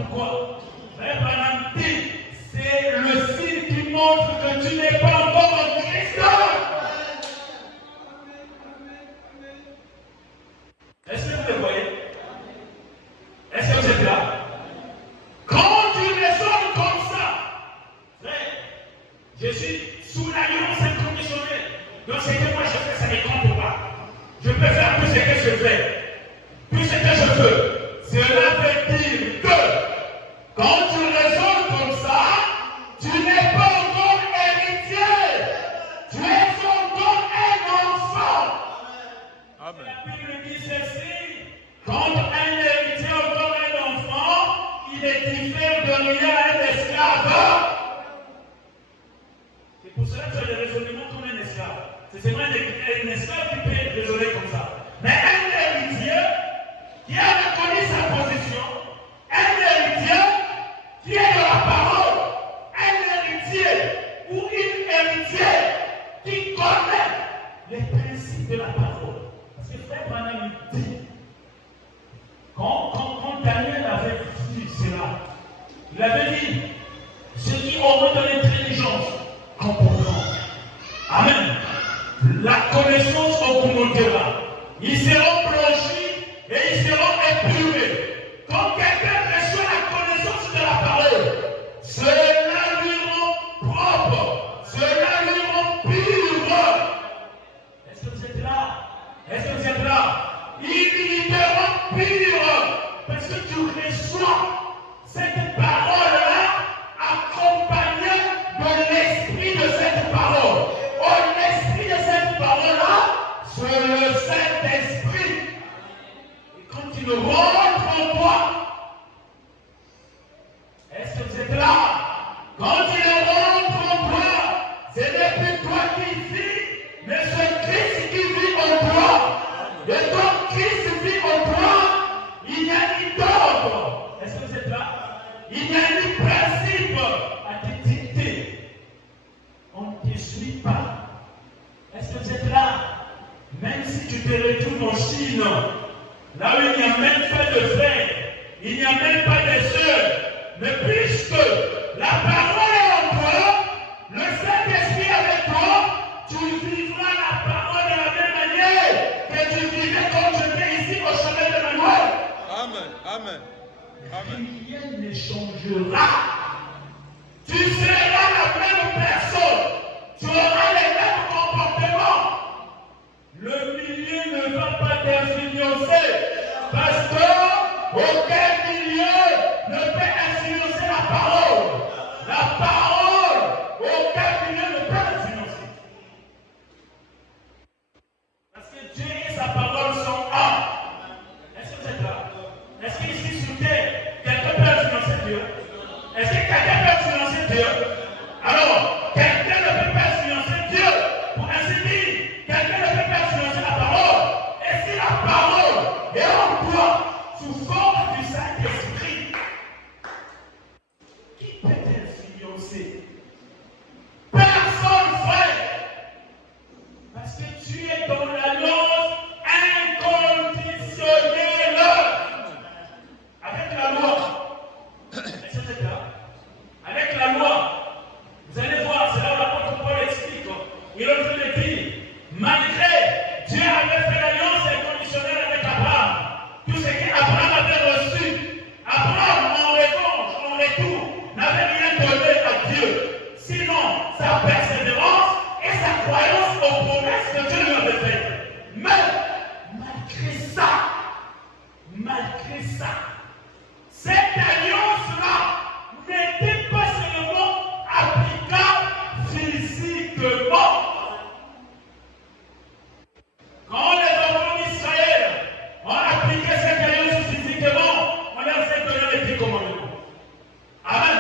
pourquoi? Frère Branham dit, c'est le signe qui montre que tu n'es pas encore en Christ. Est-ce que vous le voyez? Est-ce que vous êtes là? Quand tu raisonnes comme ça, frère, je suis sous l'alliance inconditionnelle. Donc ce que moi je fais, ça ne compte pas. Je peux faire tout ce que je fais. Tout ce que je veux. Cela veut dire que quand tu raisonnes comme ça, tu n'es pas encore héritier. Tu es encore un enfant. Amen. La Bible dit ceci. Quand un héritier est encore un enfant, il est différent de lui à un esclave. C'est pour cela que tu as des raisonnements comme un esclave. C'est seulement un esclave qui peut être raisonné comme ça. Mais un héritier qui a reconnu sa position, un héritier qui est de la parole, un héritier ou une héritière qui connaît les principes de la parole. Parce que frère Branham dit, quand Daniel avait dit cela, il avait dit, ceux qui auront de l'intelligence comprendront. Amen. La connaissance augmentera. Ils seront blanchis et ils seront épurés. Quand quelqu'un reçoit la connaissance de la parole, cela lui rend propre, cela lui rend pur. Est-ce que vous êtes là? Est-ce que vous êtes là? Il te rend pur parce que tu reçois cette parole-là accompagnée de l'esprit de cette parole. Oh, l'esprit de cette parole-là, c'est le Saint-Esprit. Et quand il rentre en toi, est-ce que vous êtes là? Quand il rentre en toi, ce n'est plus toi qui vis, mais c'est Christ qui vit en toi. Et quand Christ vit en toi, il n'y a ni d'ordre. Est-ce que vous êtes là? Il n'y a ni principe à te dicter. On ne te suit pas. Est-ce que vous êtes là? Même si tu te retrouves en Chine, là où il n'y a même pas de frères, il n'y a même pas de sœurs, mais puisque la parole est en toi, le Saint-Esprit avec toi, tu vivras la parole de la même manière que tu vivais quand tu étais ici au chemin de Manuel. Amen. Amen. Amen. Rien ne changera. Tu seras la même personne. Tu auras les mêmes comportements. Le milieu ne va pas t'influencer. Parce que aucun milieu ne peut influencer la parole. La parole, aucun milieu ne peut influencer. Parce que Dieu et sa parole sont un. Est-ce que vous êtes là? Est-ce qu'ici sur terre, quelqu'un peut influencer Dieu? Est-ce que quelqu'un peut influencer Dieu? Alors, quelqu'un ne peut pas influencer Dieu. Pour ainsi dire, quelqu'un ne peut pas influencer la parole. Et si la parole est en toi, sous forme du Saint-Esprit, qui peut t'influencer? Personne, frère. Parce que tu es dans l'alliance inconditionnelle avec la loi. Est-ce que c'est là? Avec la loi. Vous allez voir, c'est là où l'apôtre Paul explique. Il a fait le dire, malgré Dieu avait fait l'alliance inconditionnelle avec Abraham, tout ce qu'Abraham avait reçu, Abraham en retour, n'avait rien donné à Dieu, sinon sa persévérance et sa croyance aux promesses que Dieu lui avait faites. Mais malgré ça, cette alliance-là n'était pas seulement applicable physiquement. Quand les enfants d'Israël ont appliqué cette alliance physiquement, on leur fait donner les 10 commandements. Amen.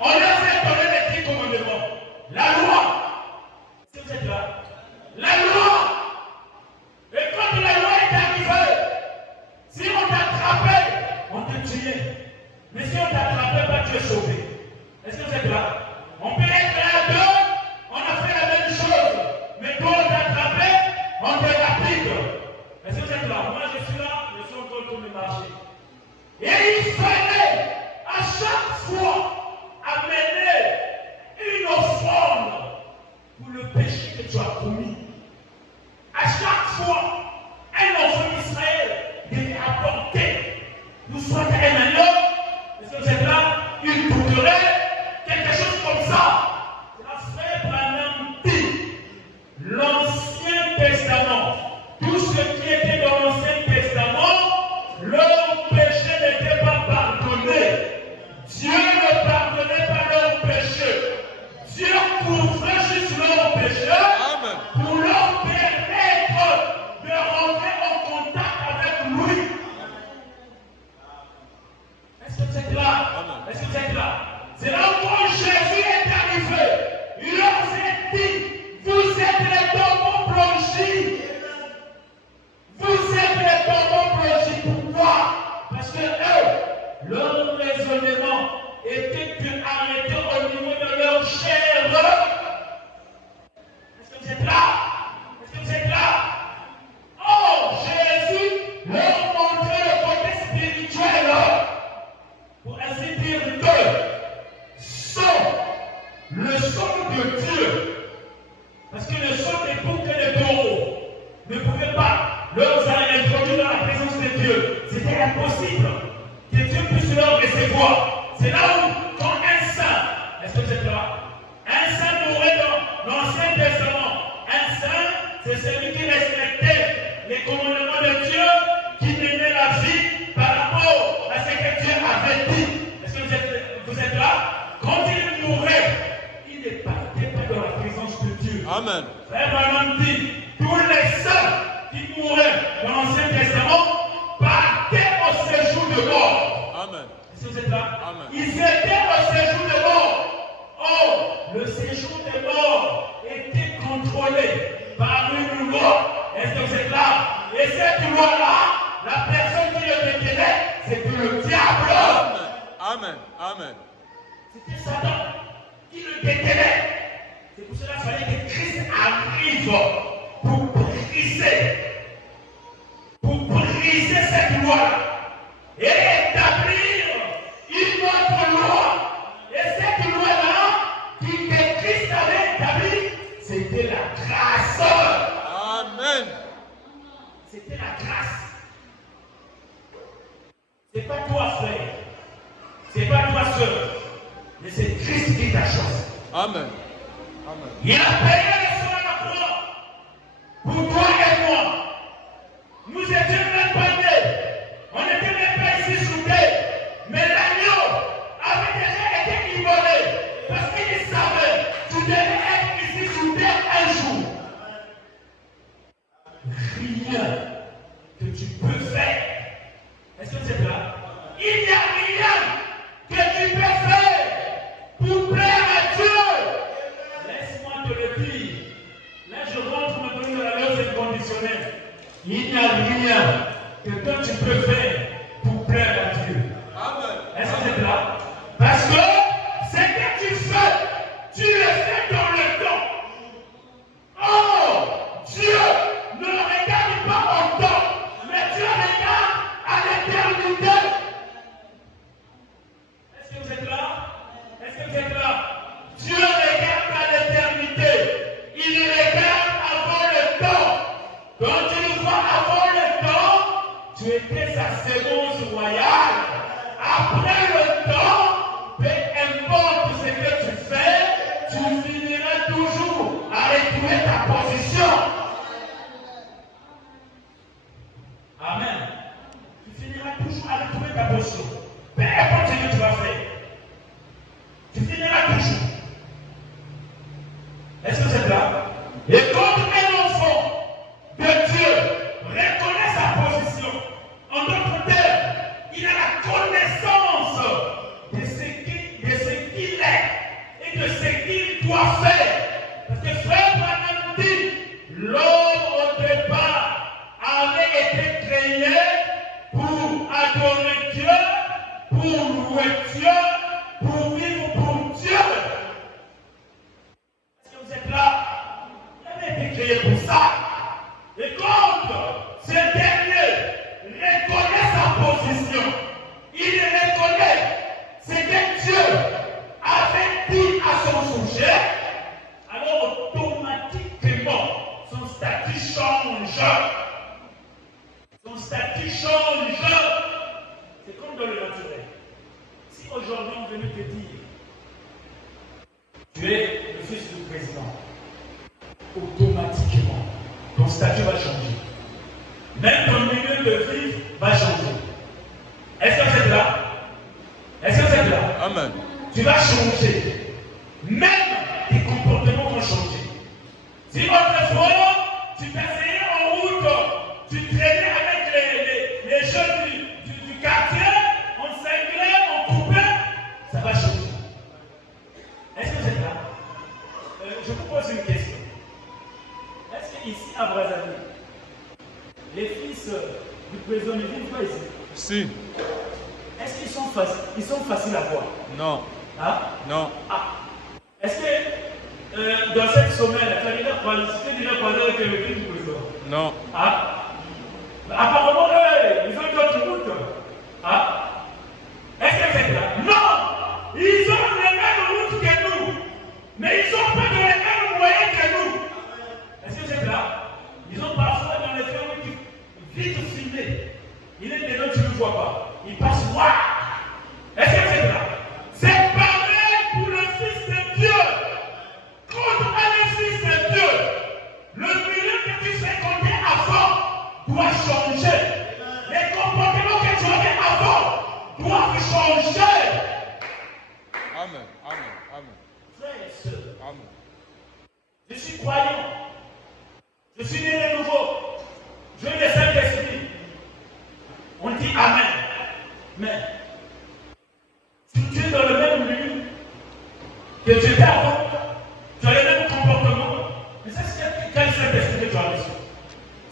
On leur fait donner les 10 commandements. La loi. C'est vous êtes là. La loi. Et quand la loi est arrivée, si on t'attrapait, on te tuait. Mais si on ne t'attrapait pas, tu es sauvé. Est-ce que vous êtes là? On peut être là à deux, on a fait la même chose. Mais quand on t'attrapait, on te l'applique. Est-ce que vous êtes là? Moi je suis là, je suis encore en train de marcher. Et il fallait à vous soyez un agneau, est-ce que vous êtes là? Une tourterelle, quelque chose comme ça. La frère Branham dit, l'Ancien Testament, tout ce qui était dans l'Ancien Testament, leur péché n'était pas pardonné. Dieu ne pardonnait pas leurs péchés. Dieu couvrait juste leurs péchés pour leur permettre de rentrer en contact avec lui. Est-ce que vous êtes là? Est-ce que vous êtes là? C'est là où quand Jésus est arrivé, il leur a dit, vous êtes les tombeaux blanchis. Vous êtes les tombeaux blanchis. Pourquoi? Parce que eux, leur raisonnement était arrêté au niveau de leur chair. Est-ce que vous êtes là? Est-ce que vous êtes là? Oh, Jésus leur montrait le côté spirituel. Pour ainsi dire que le sang de Dieu, parce que le sang des boucs et des taureaux ne pouvait pas leur introduire dans la présence de Dieu. C'était impossible que Dieu puisse leur recevoir. C'est là où, quand un saint, est-ce que vous êtes là? Un saint mourait dans l'Ancien Testament. Un saint, c'est celui qui respectait les commandements de Dieu, qui menait la vie par rapport à ce que Dieu avait dit. Est-ce que vous êtes là? Quand il mourait, il ne partait pas dans la présence de Dieu. Amen. Frère Branham dit, tous les saints qui mouraient dans l'Ancien Testament partaient au séjour de mort. Amen. Est-ce que vous êtes là? Amen. Ils étaient au séjour de mort. Or, le séjour de mort était contrôlé par une loi. Est-ce que vous êtes là? Et cette loi-là, la personne qui le détenait, c'était le diable. Amen. Amen. C'était Satan qui le détenait. C'est pour cela qu'il fallait que Christ arrive pour briser cette loi et établir une autre loi. Et cette loi-là, que Christ avait établie, c'était la grâce. Amen. C'était la grâce. C'est pas toi, frère. C'est pas toi, sœur. Mais c'est Christ qui t'a choisi. Amen. Amen. Il a payé le sang à la croix pour toi et moi. Nous étions même pas nés. On n'était même pas ici sous terre. Mais l'agneau avait déjà été immolé. Parce qu'il savait que tu devais être ici sous terre un jour. Rien que tu peux faire. Est-ce que c'est là? Il n'y a rien que tu peux faire pour plaire à Dieu. Laisse-moi te le dire. Là, je rentre maintenant dans la loi inconditionnelle. Il n'y a rien que toi tu peux faire pour plaire à Dieu. Amen. Est-ce que c'est là? Parce que ce que tu fais, tu le fais dans le temps. Oh, Dieu ne regarde pas au temps, mais Dieu regarde à l'éternité. Est-ce que vous êtes là? Est-ce que vous êtes là? Dieu regarde à l'éternité. Il regarde avant le temps. Quand tu le vois avant le temps, tu étais sa séquence royale. Après le temps, peu importe ce que tu fais, tu finiras toujours à retrouver ta position. Amen. Tu finiras toujours à retrouver ta position. Peu importe ce que tu vas faire. Tu finiras toujours. Est-ce que c'est là? Et quand un enfant de Dieu reconnaît sa position, en d'autres termes, il a la connaissance de ce qu'il est et de ce qu'il doit faire. Parce que frère Branham dit, l'homme au départ avait été créé pour adorer Dieu, pour louer Dieu, pour vivre pour Dieu. Est-ce que vous êtes là? Il avait été créé pour ça. Et quand ce dernier reconnaît sa position, il reconnaît ce que Dieu avait dit à son sujet, alors automatiquement son statut change. Son statut change. C'est comme venus te dire, tu es le fils du président, automatiquement, ton statut va changer. Même ton milieu de vie va changer. Est-ce que c'est là? Est-ce que c'est là? Amen. Tu vas changer. Même tes comportements vont changer. Si autrefois, tu t'asseyais en route, tu traînais avec les jeunes du quartier, on cinglait, on coupait, ça va changer. Est-ce que c'est là? Je vous pose une question. Est-ce qu'ici à Brazzaville, les fils du président ne vivent pas ici? Si. Est-ce qu'ils sont faciles à voir? Non. Hein? Non. Ah. Est-ce que dans cette semaine, tu as déjà croisé avec le fils du président? Non. Ah. Apparemment, ils ont d'autres routes. Ah. Est-ce que c'est là? Non! Ils ont les mêmes routes que nous. Mais ils ont pas de les mêmes moyens que nous. Est-ce que c'est là? Ils ont parfois dans les films vite filmé. Il est dedans, tu ne le vois pas. Il passe waouh. Est-ce que c'est là? C'est pareil pour le Fils de Dieu. Quand le Fils de Dieu, le milieu que tu fais compter avant doit changer. Les comportements que tu avais avant doivent changer. Amen. Amen. Amen. Frères et sœurs, Amen. je suis croyant. Je suis né de nouveau. Je suis le Saint-Esprit. On dit Amen. Mais si tu es dans le même milieu que tu étais avant, tu as le même comportement. Mais ça, c'est quel Saint-Esprit que tu as reçu?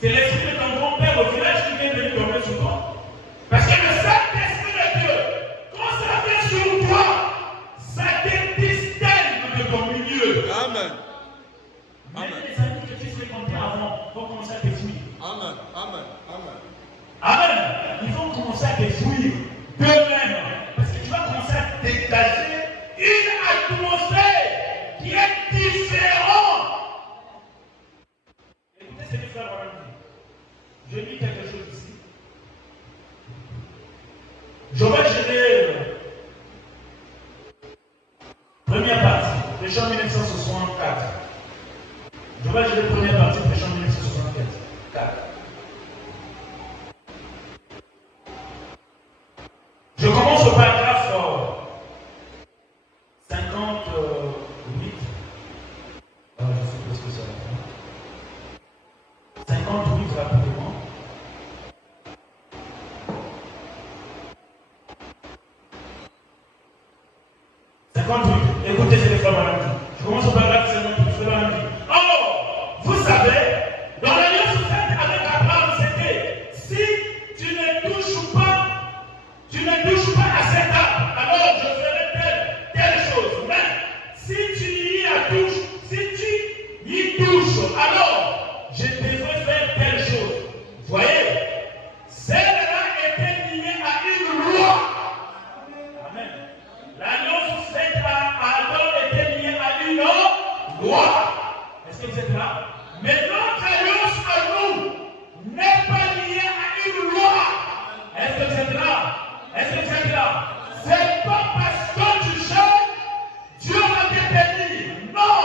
C'est l'esprit de ton grand-père au village qui vient de venir tomber sur toi. Parce que le Saint-Esprit de Dieu, quand ça vient sur toi, ça te distingue de ton milieu. Amen. Même les amis que tu fréquentais avant vont commencer à te fuir. Amen. Amen. Amen. Amen. Ils vont commencer à te fuir d'eux-mêmes. Parce que tu vas commencer à dégager une atmosphère qui est différente. Écoutez ce que frère Roland dit. Je lis quelque chose ici. Joël Géné, première partie, Péchant 1964. Joël Géné, première partie, Péchant 1964. Je commence au paragraphe 58. Je suppose que ça va. 58 rapidement. Écoutez ce que Frère Malam dit. Je commence au paragraphe 58. Frère Malam dit. Oh, vous savez, dans l'alliance faite avec Abraham, c'était si tu ne touches pas à cet arbre, alors je ferai telle chose. Mais si tu y touches, alors je devrais faire telle chose. Vous voyez, celle-là était liée à une loi. Amen. L'alliance faite à Adam était liée à une loi. Est-ce que vous êtes là? Mais notre alliance à nous n'est pas liée à une loi. Est-ce que vous êtes là? Est-ce que vous êtes là? C'est pas parce que tu jeûnes, Dieu va te bénir. Non!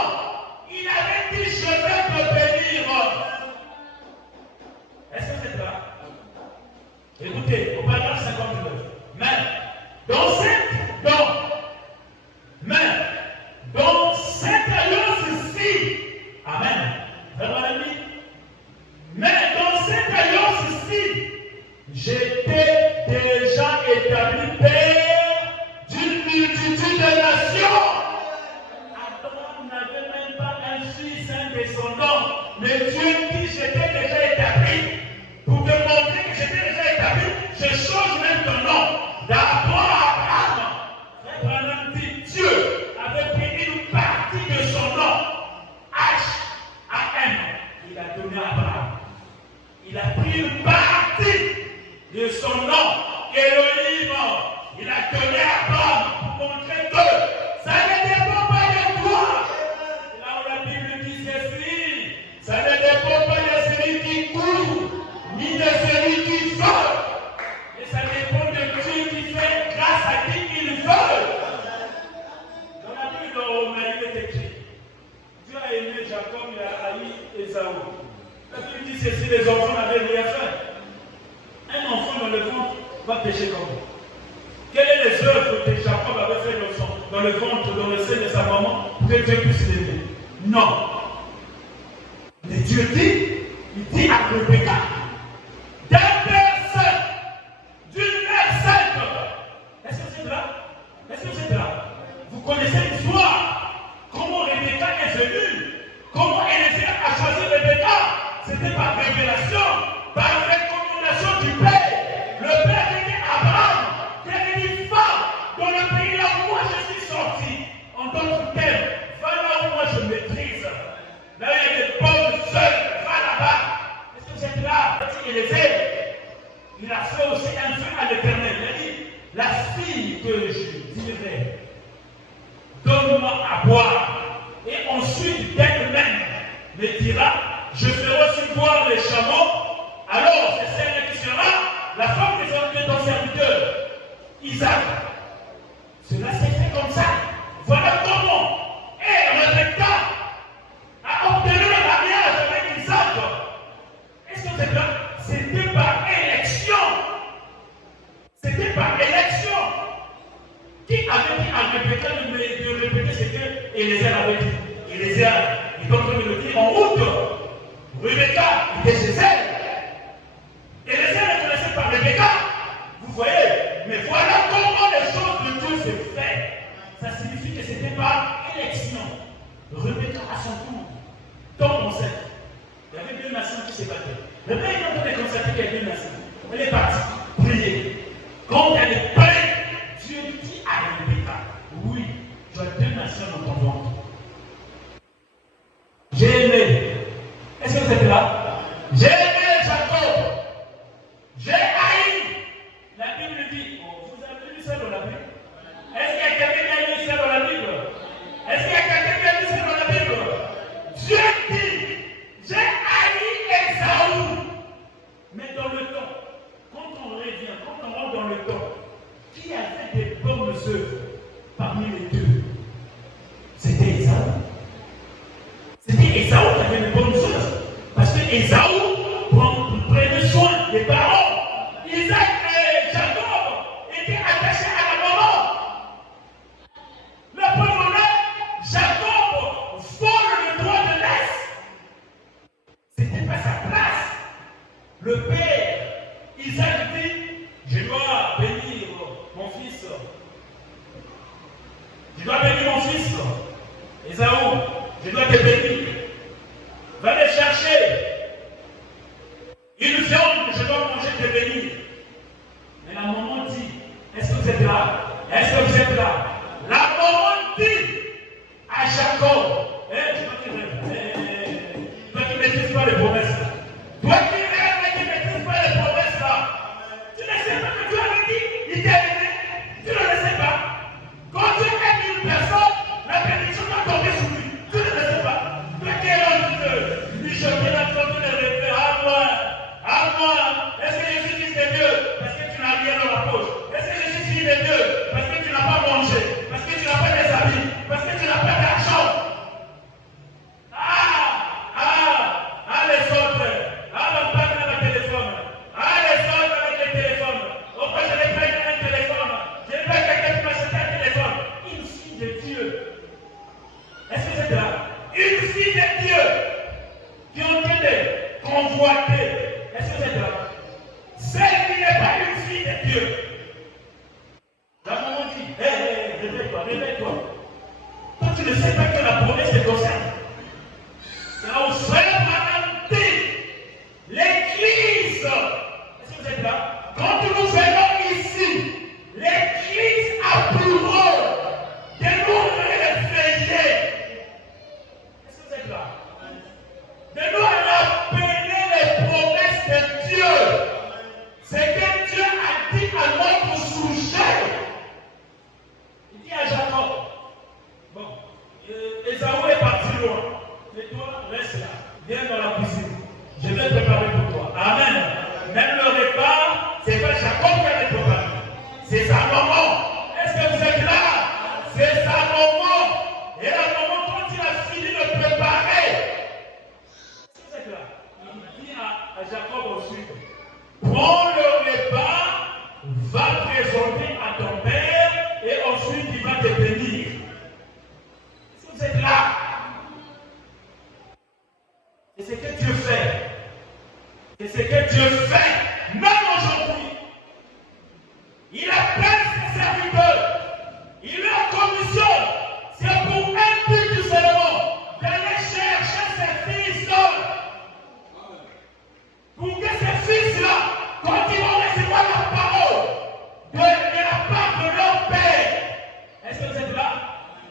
Il avait dit je vais te bénir. Est-ce que vous êtes là? Écoutez, au paragraphe 59. Mais dans cette alliance-ci, Amen. Mais dans cette alliance-ci, j'étais déjà établi père d'une multitude de nations. Abraham n'avait même pas un fils, un descendant, mais Dieu dit j'étais déjà établi. Pour te montrer que j'étais déjà établi, je change même ton nom. D'abord Abraham. Abraham dit Dieu avait pris une partie de son nom, H-A-M. Il a donné à Abraham. Il a pris une partie de son nom, Elohim. Il a donné à Abraham pour montrer que ça ne dépend pas de toi. Là où la Bible dit ceci, ça ne dépend pas de celui qui court, ni de celui qui veut. Mais ça dépend de Dieu qui fait grâce à qui il veut. ses enfants n'avaient rien fait. Un enfant dans le ventre va pécher comme vous. Quelles sont les œuvres que Jacob avait fait dans le ventre, dans le sein de sa maman, pour que Dieu puisse l'aimer? Non. Mais Dieu dit, il dit à Rebecca, d'un père saint, d'une mère sainte. Est-ce que c'est là? Est-ce que c'est là? Vous connaissez l'histoire. Comment Rebecca est venue? Comment Élisée a choisi Rebecca? C'était par révélation, par recommandation du Père. Le Père était Abraham, qui avait dit, va dans le pays là où moi je suis sorti. En d'autres termes, va là où moi je maîtrise. Là où il y a des bonnes sœurs, va là-bas. Est-ce que vous êtes là? Élisée, il a fait aussi un feu à l'Éternel. Il a dit, la fille que je dirai, donne-moi à boire. Et ensuite, d'elle-même, me dira, je ferai aussi boire les chameaux. Alors, c'est celle qui sera la femme de ton serviteur, Isaac. Cela s'est fait comme ça. Voilà comment. Et Rebecca a obtenu le mariage avec Isaac. Est-ce que c'est là? C'était par élection. C'était par élection. Qui avait dit à Rebecca de répéter ce que Élisée avait dit? Élisée est en train de le dire en route. Rebecca était chez elle. Élisée ne connaissait pas Rebecca. Vous voyez? Mais voilà comment les choses de Dieu se font. Ça signifie que c'était par élection. Rebecca à son tour tombe enceinte. Il y avait 2 nations qui se battaient. Le père est en train de constater qu'il y a 2 nations. Elle est partie prier. Quand elle est prête, Dieu dit à Rebecca, oui, tu as 2 nations dans ton ventre. J'ai aimé. Est-ce que vous êtes là? J'ai aimé Jacob. J'ai haï. La Bible dit, oh, vous avez lu ça dans la Bible? Est-ce qu'il y a quelqu'un qui a lu ça dans la Bible? Est-ce qu'il y a quelqu'un qui a lu ça dans la Bible? Dieu dit, j'ai haï Esaü. Mais dans le temps, quand on revient, quand on rentre dans le temps, qui a fait des bonnes œuvres parmi les deux? C'était Esaü. C'était Esaü qui avait des bonnes œuvres. Parce que Esaü prenait soin des parents. Isaac et Jacob étaient attachés à la maman. Le premier, Jacob vole le droit de l'Est. C'était pas sa place. Le père, Isaac dit, je dois bénir mon fils. Je dois bénir mon fils. Esaü, je dois te bénir. Va les chercher. Une viande que je dois manger, te bénir. Mais la maman dit, est-ce que vous êtes là? Est-ce que vous êtes là? La maman dit à Jacob, toi qui ne maîtrises pas les promesses là. Toi qui rêves mais qui ne maîtrises pas les promesses là. Tu ne sais pas que Dieu avait dit, il t'a aimé. Tu ne le sais pas. Quand Dieu aime une personne, la bénédiction va tomber sur lui. Tu ne le sais pas. Toi qui es l'homme de Dieu, lui chanter la chanson de rêver à moi. À moi, est-ce que je suis fils de Dieu? Parce que tu n'as rien dans la poche. Est-ce que je suis fils de Dieu? Parce que tu n'as pas mangé. Parce que tu n'as pas des habits. Parce que tu n'as pas d'argent. Les autres. On parle avec le téléphone. Les autres avec le téléphone. Oh, moi je n'ai pas un téléphone. Je n'ai pas quelqu'un qui m'achète un téléphone. Une fille de Dieu. Est-ce que c'est là? Une fille de Dieu qui est en train de convoiter. Est-ce que c'est là? Celle qui n'est pas une fille de Dieu. La maman dit, réveille-toi, réveille-toi. Toi, tu ne sais pas que la promesse te concerne. Là où frère Madame dit, l'Église, est-ce que vous êtes là? Quand nous venons ici, l'Église a pour rôle de nous réveiller. Est-ce que vous êtes là? De nous rappeler les promesses de Dieu. C'est que Dieu a dit à notre sujet. Il dit à Jacob, bon, présenter à ton père et ensuite il va te bénir. Est-ce que vous êtes là? C'est ce que Dieu fait. C'est ce que Dieu fait, même aujourd'hui. Il appelle ses serviteurs. Il leur commissionne. C'est pour un but du seulement d'aller chercher ses fils. Pour que ces fils-là, quand ils vont recevoir la parole de la part de leur père, est-ce que vous êtes là?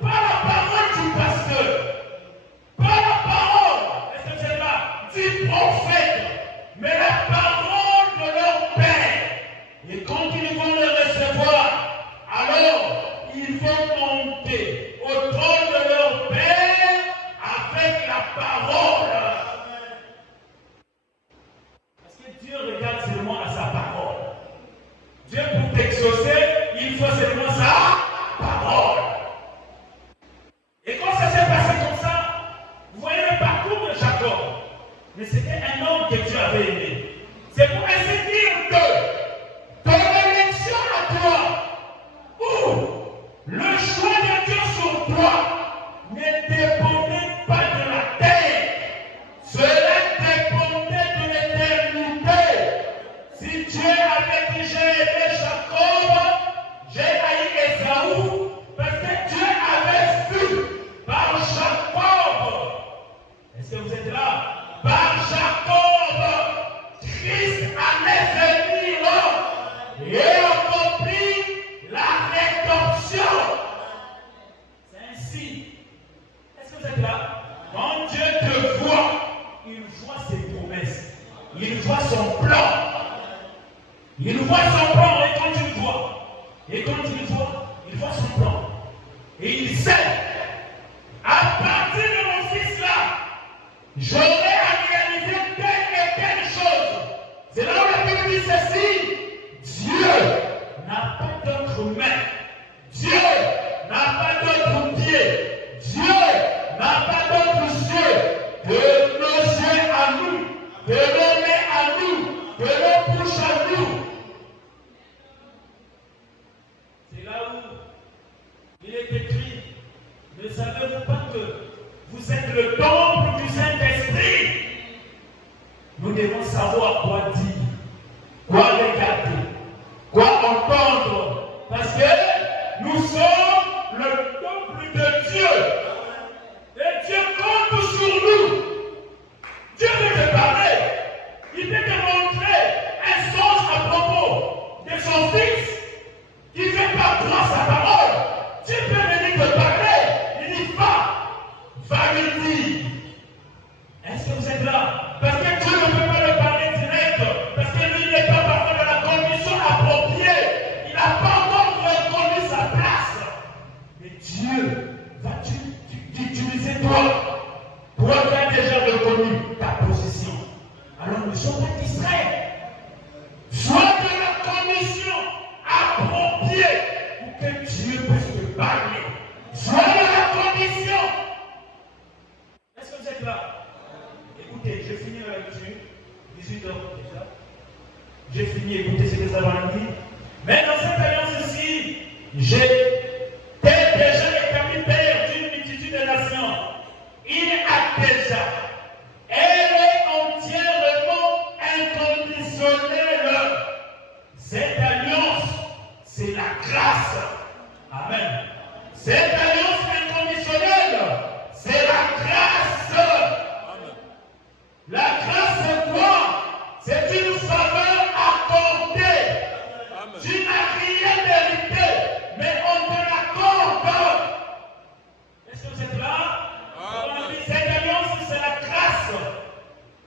Pas la parole du pasteur, pas la parole, est-ce que vous êtes là? Du prophète, mais la parole de leur père. Et quand ils vont le recevoir, alors ils vont monter au trône de leur père avec la parole. Parce que Dieu regarde seulement à sa parole. Dieu, pour t'exaucer, il faut seulement sa parole. Et quand ça s'est passé comme ça, vous voyez le parcours de Jacob. Mais c'était un homme que Dieu avait aimé. C'est pour ainsi dire que ton élection à toi, ou le choix de Dieu sur toi, ne dépendait pas de la terre. Cela dépendait de l'éternité. Si Dieu avait dit j'ai aimé Jacob, j'ai haï Ésaü, parce que Dieu avait vu par Jacob. Est-ce que vous êtes là? Par Jacob, Christ allait venir et accomplir la rédemption. C'est ainsi. Est-ce que vous êtes là? Quand Dieu te voit, il voit ses promesses. Il voit son plan. Il voit son plan et quand il voit, il voit son plan. Et il sait, à partir de mon fils-là, j'aurai à réaliser telle et telle chose. C'est là où la Bible dit ceci. Dieu n'a pas d'autre main. Dieu n'a pas d'autre pied. Dieu n'a pas d'autre yeux que nos yeux à nous, que nos mains à nous, que nos bouches à nous. C'est là où il est écrit, ne savez-vous pas que vous êtes le temple du Saint-Esprit? Nous devons savoir quoi dire, quoi regarder, quoi entendre, parce que nous sommes le temple de Dieu. Et Dieu compte sur nous. Dieu peut te parler. Il peut te montrer un sens à propos de son fils qui ne fait pas droit sa parole. Dieu peut venir te parler. Il dit va lui dire. Est-ce que vous êtes là? Parce que Dieu ne peut pas le parler direct. Parce que lui n'est pas parfois dans la condition appropriée. Il n'a pas encore reconnu sa place. Mais Dieu va t'utiliser toi. Toi qui as déjà reconnu ta position. Alors ne sois pas distrait. Sois dans la condition appropriée pour que Dieu puisse te parler. Sois dans la condition. Est-ce que vous êtes là? Écoutez, j'ai fini la lecture. 18h déjà. J'ai fini, écoutez ce que ça va dire. Mais dans cette alliance-ci, j'ai déjà établi père d'une multitude de nations. Il a déjà. Elle est entièrement inconditionnelle. Cette alliance, c'est la grâce. Amen. Cette alliance inconditionnelle, c'est la grâce. Amen. La grâce, c'est quoi? C'est une faveur accordée. Amen. Tu n'as rien mérité, mais on te l'accorde. Est-ce que vous êtes là? On dit cette alliance, c'est la grâce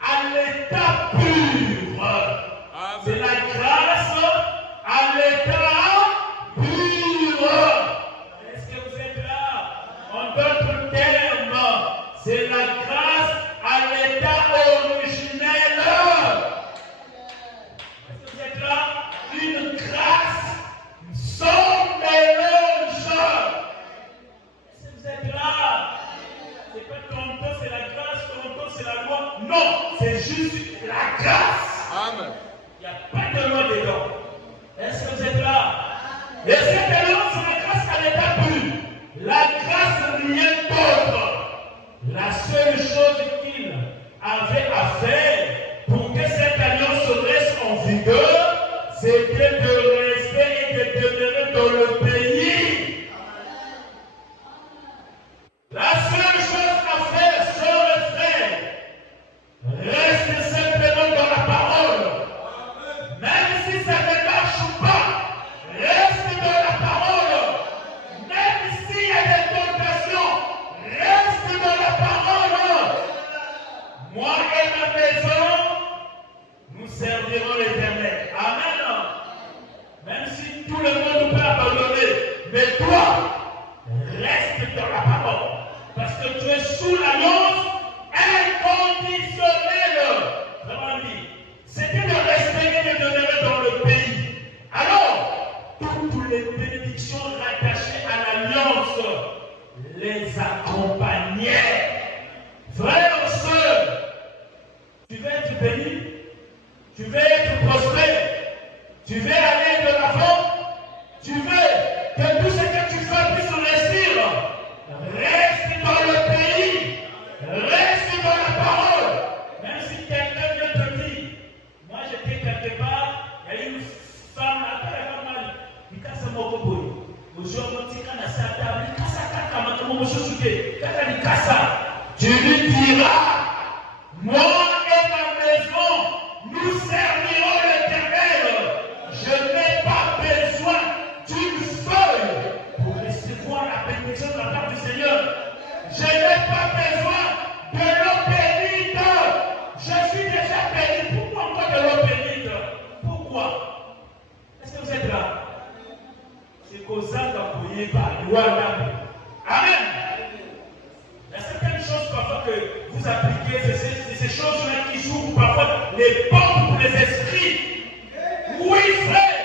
à l'état pur. Amen. C'est la grâce à l'état pur. Est-ce que vous êtes là? dans le pays. La seule chose à faire, sœurs et frères, reste simplement dans la parole. Même si ça ne marche pas, reste dans la parole. Même s'il y a des tentations, reste dans la parole. Moi et ma maison, nous servirons l'Éternel. Amen. Même si tout le monde peut abandonner, mais toi, reste dans la parole. Parce que tu es sous l'alliance inconditionnelle. Vraiment dit, c'était de rester et de demeurer dans le pays. Alors, toutes les bénédictions rattachées à l'alliance les accompagnaient. Frères et sœurs, tu veux être béni, tu veux être prospère, tu veux aller de l'avant, tu veux que tout ce que tu fais puisse réussir. Reste dans le pays, reste dans la parole. Même si quelqu'un vient te dire, moi j'étais quelque part, il y a une femme là, elle va mal, il casse mon coco. Aujourd'hui, quand elle s'est attablée, tu lui diras, moi et ma maison, nous servirons l'Éternel. Je n'ai pas besoin d'une feuille pour recevoir la bénédiction de la part du Seigneur. Je n'ai pas besoin de l'eau bénite. Je suis déjà béni. Pourquoi encore de l'eau bénite? Pourquoi? Est-ce que vous êtes là? C'est qu'aux âmes employées par Luanda. Amen. Il y a certaines choses parfois que vous appliquez, c'est ces choses-là qui ouvrent parfois les portes pour les esprits. Oui, frère.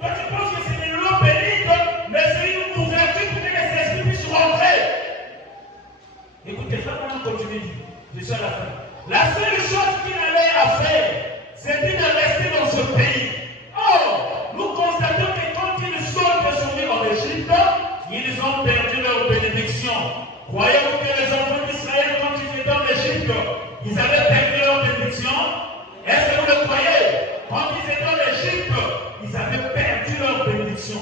Toi, tu penses que c'est une eau bénite, mais c'est une ouverture pour que les esprits puissent rentrer. Écoutez, frère, on continue. Je suis à la fin. La seule chose qu'il allait à faire, c'était de rester dans ce pays. Or, nous constatons que quand ils sont descendus en Égypte, ils ont perdu leur bénédiction. Croyez-vous que les enfants d'Israël, quand ils étaient en Égypte, ils avaient perdu leur bénédiction? Est-ce que vous le croyez? Quand ils étaient en Égypte, ils avaient perdu leur bénédiction.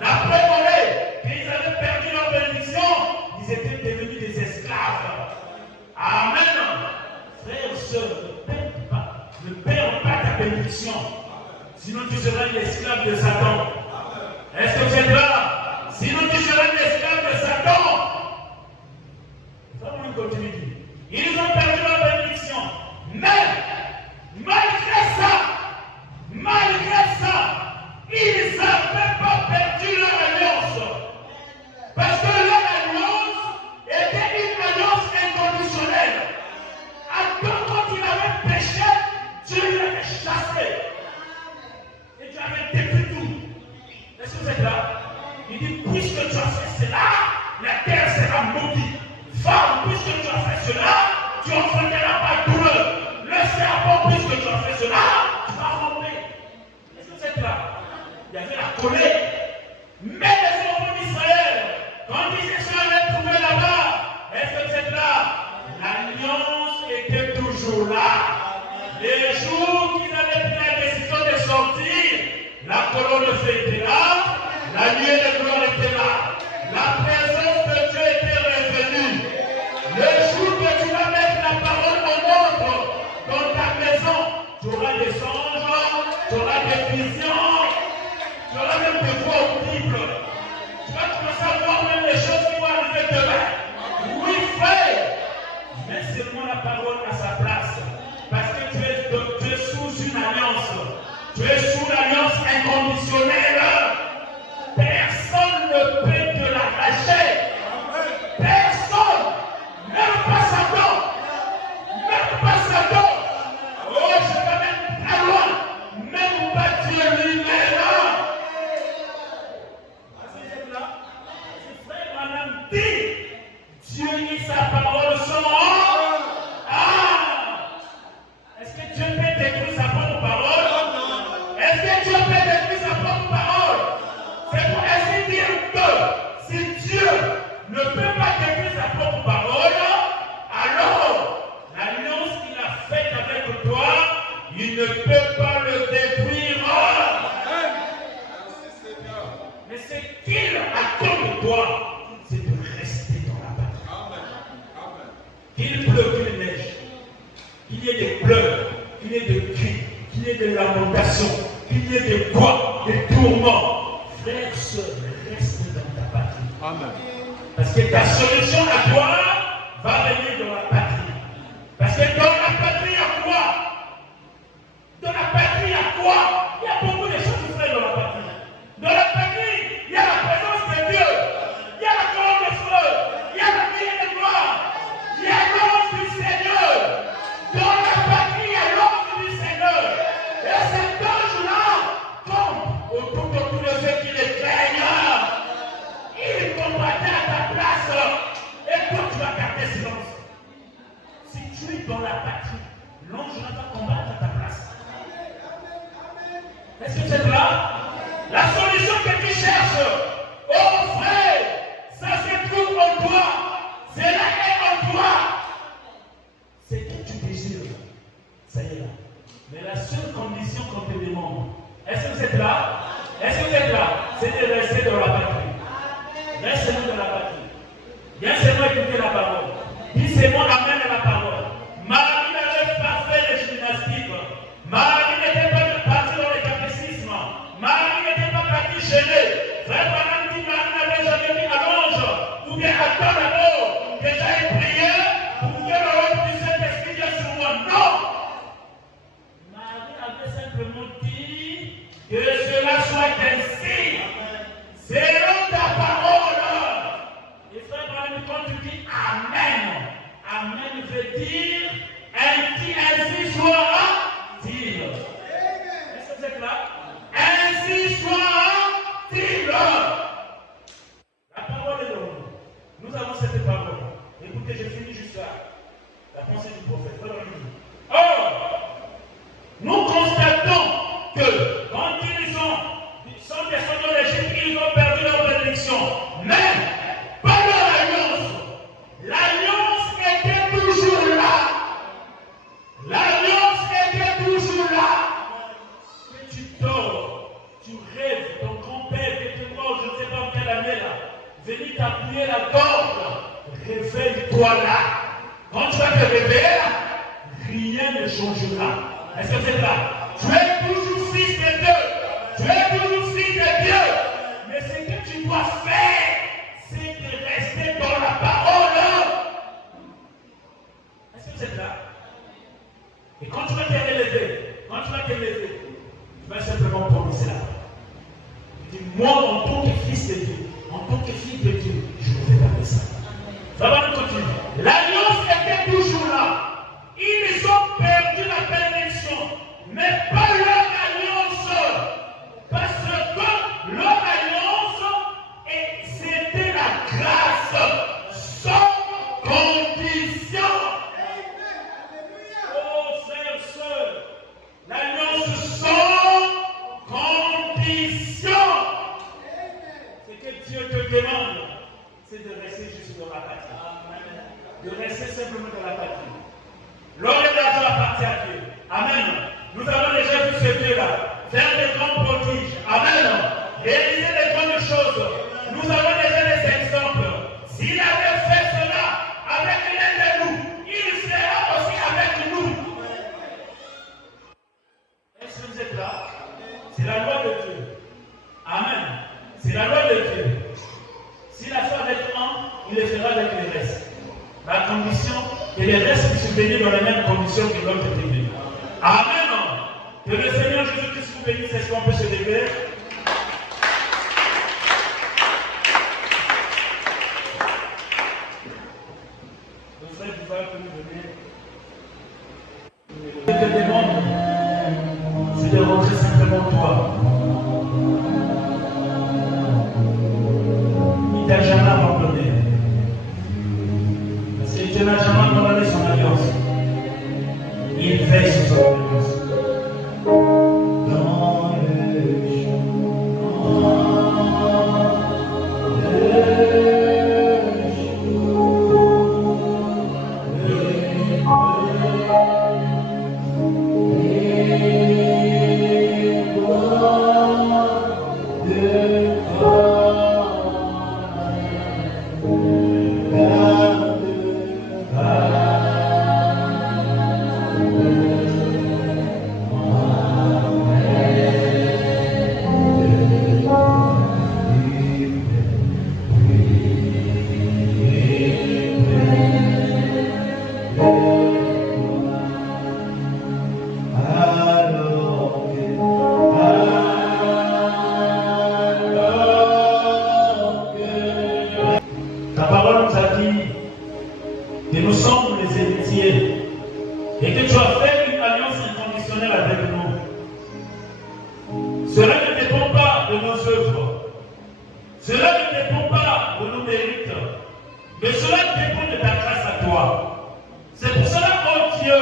La preuve est qu'ils avaient perdu leur bénédiction, ils étaient devenus des esclaves. Amen. Frères et sœurs, ne perds pas ta bénédiction. Sinon tu seras l'esclave de Satan. Est-ce que vous êtes là? Sinon tu seras l'esclave de Satan. Ça, on continue. Ils ont perdu leur bénédiction. Mais, malgré ça, ils n'avaient pas perdu leur alliance. Parce que leur alliance était une alliance inconditionnelle. Adam, quand il avait péché, Dieu l'avait chassé. Et tu avais détruit tout. Est-ce que vous êtes là? Il dit, puisque tu as fait cela, la terre sera maudite. Femme, puisque tu as fait cela, tu enfanteras pas douleur. Le serpent, puisque tu as fait cela, tu vas romper. Est-ce que vous êtes là? Il y avait la colère. Mais les enfants d'Israël, quand ils se sont allés trouver là-bas, est-ce que vous êtes là? L'alliance était toujours là. Les jours qu'ils avaient pris la décision de sortir, la colonne de feu était là, la nuée de gloire était là, la présence de Dieu était revenue. Le jour que tu vas mettre la parole au monde dans ta maison, tu auras des songes, tu auras des visions, tu auras même des voix audibles. Tu vas commencer à voir même les choses qui vont arriver demain. Oui, frère, mets seulement la parole à sa place. Parce que tu es Mais ce qu'il attend de toi, c'est de rester dans la patrie. Qu'il pleuve, qu'il neige, qu'il y ait des pleurs, qu'il y ait des cris, qu'il y ait des lamentations, qu'il y ait des quoi, des tourments. Frère, sœur, reste dans ta patrie. Amen. Parce que ta solution à toi va venir dans la patrie. Parce que dans la patrie, à quoi? Dans la patrie, à quoi? Il y a beaucoup de choses qui se font dans la patrie. Dans la patrie, il y a la présence de Dieu. Il y a la colonne de feu. Il y a la vie de gloire. Il y a l'ange du Seigneur. Dans la patrie, il y a l'ange du Seigneur. Et cet ange-là tombe autour de tous ceux qui les craignent. Il combattait à ta place. Et toi, tu vas garder silence. Si tu es dans la patrie, l'ange va combattre à ta place. Est-ce que c'est là? La solution que tu cherches, oh frère, ça se trouve en toi. Cela est en toi. C'est que tu désires. Ça y est là. Mais la seule condition qu'on te demande, est-ce que vous êtes là? Est-ce que vous êtes là? C'est de rester dans la patrie. Restez-nous dans la patrie. Viens seulement écouter la parole. Dis c'est moi, amène la parole. Marie n'avait pas fait les gymnastiques. Marie n'était pas partie dans les catéchismes. Marie n'était pas partie gênée. Frère Branham dit Marie n'avait jamais dit allonge ou bien attends d'abord que j'aille prier pour que le rôle du Saint-Esprit vienne sur moi. Non! Marie avait simplement dit que cela soit ainsi. Selon ta parole. Et frère Branham, quand tu dis Amen, Amen veut dire ainsi soit-il. Est-ce que vous êtes là? Ainsi soit-il. La parole est de nous. Nous avons cette parole. Écoutez, je finis juste là. La pensée du prophète. Or, nous constatons que quand ils sont descendus en Égypte, ils ont perdu leur bénédiction. Mais, par leur alliance, l'alliance était toujours là. L'alliance était toujours là. Que tu dors, tu rêves, ton grand-père était mort, je ne sais pas en quelle année là, venir t'appuyer la corde, réveille-toi là. Quand tu vas te réveiller là, rien ne changera. Est-ce que c'est là? Tu es toujours fils de Dieu. Tu es toujours fils de Dieu. Mais ce que tu dois faire, c'est de rester dans la parole. Est-ce que vous êtes là? Et quand tu vas te lever, tu vas simplement prononcer la parole. Tu dis, moi, en tant que fils de Dieu, en tant que fille de Dieu, je ne vais pas faire ça. Ça va nous continuer. L'alliance était toujours là. Ils ont perdu la bénédiction, mais pas leur alliance. Parce que leur alliance, c'était la grâce sans condition. Oh frères, sœurs, l'alliance sans condition. Ce que Dieu te demande, c'est de rester juste dans la patrie. De rester simplement dans la patrie. L'or et l'argent appartient à Dieu. Amen. Nous avons déjà vu ce Dieu-là faire des grands prodiges. Amen. Réaliser des grandes choses. Nous avons déjà des exemples. S'il avait fait cela avec l'un de nous, il sera aussi avec nous. Est-ce que vous êtes là? C'est la loi de Dieu. Amen. C'est la loi de Dieu. S'il a fait avec un, il le fera avec les restes. La condition que les restes puissent venir dans les mêmes conditions que l'autre était venu. Amen. Que le Seigneur Jésus-Christ vous bénisse. Est-ce qu'on peut se lever? Le frère du Val peut nous donner. Je te demande, c'est de rentrer simplement toi. Il t'a jamais abandonné. Parce que Dieu n'a jamais abandonné son alliance. Il veille sur son alliance. Oh Cela ne dépend pas de nos mérites, mais cela dépend de ta grâce à toi. C'est pour cela, oh Dieu,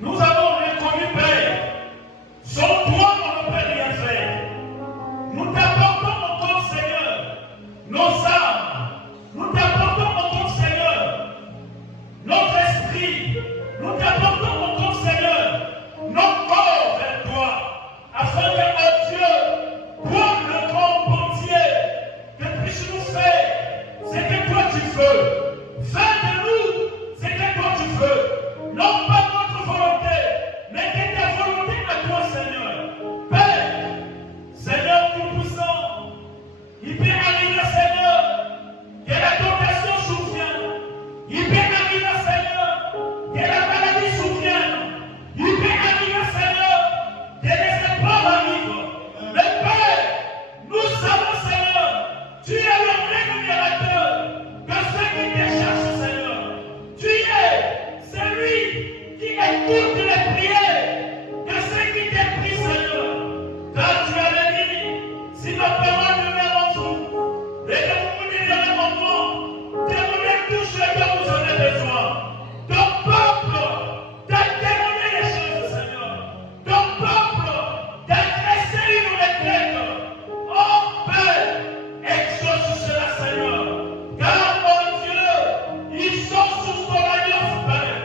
nous avons reconnu, Père, sans toi on ne peut rien faire. Nous t'apportons encore, Seigneur, nos âmes. Nous t'apportons encore, Seigneur, notre esprit. Nous t'apportons encore, Seigneur, nos corps vers toi, afin que, oh Dieu, toi, le grand pontier, que puisses-nous faire ce que toi tu veux. Fais de nous ce que toi tu veux. Non pas notre volonté, mais que ta volonté à toi, Seigneur. Père, Seigneur tout-puissant, il peut arriver, Seigneur, que la tentation survienne. Il peut arriver, Seigneur, que la maladie survienne. Il peut arriver, Seigneur, que les épreuves arrivent. Mais Père, nous savons, Seigneur, tu es le rémunérateur de ceux qui te cherchent, Seigneur. Tu es celui qui écoute les prières de ceux qui te prient, Seigneur. Car tu avais dit, si nos paroles demeurent en vous, et que vous vous libérez en moi, témoignez tout ce dont vous en avez besoin. Ton peuple t'a témoigné les choses, Seigneur. Ton peuple t'a dressé une retraite. Oh Père, exauce cela, Seigneur. Car, mon Dieu, ils sont sous ton alliance, Père.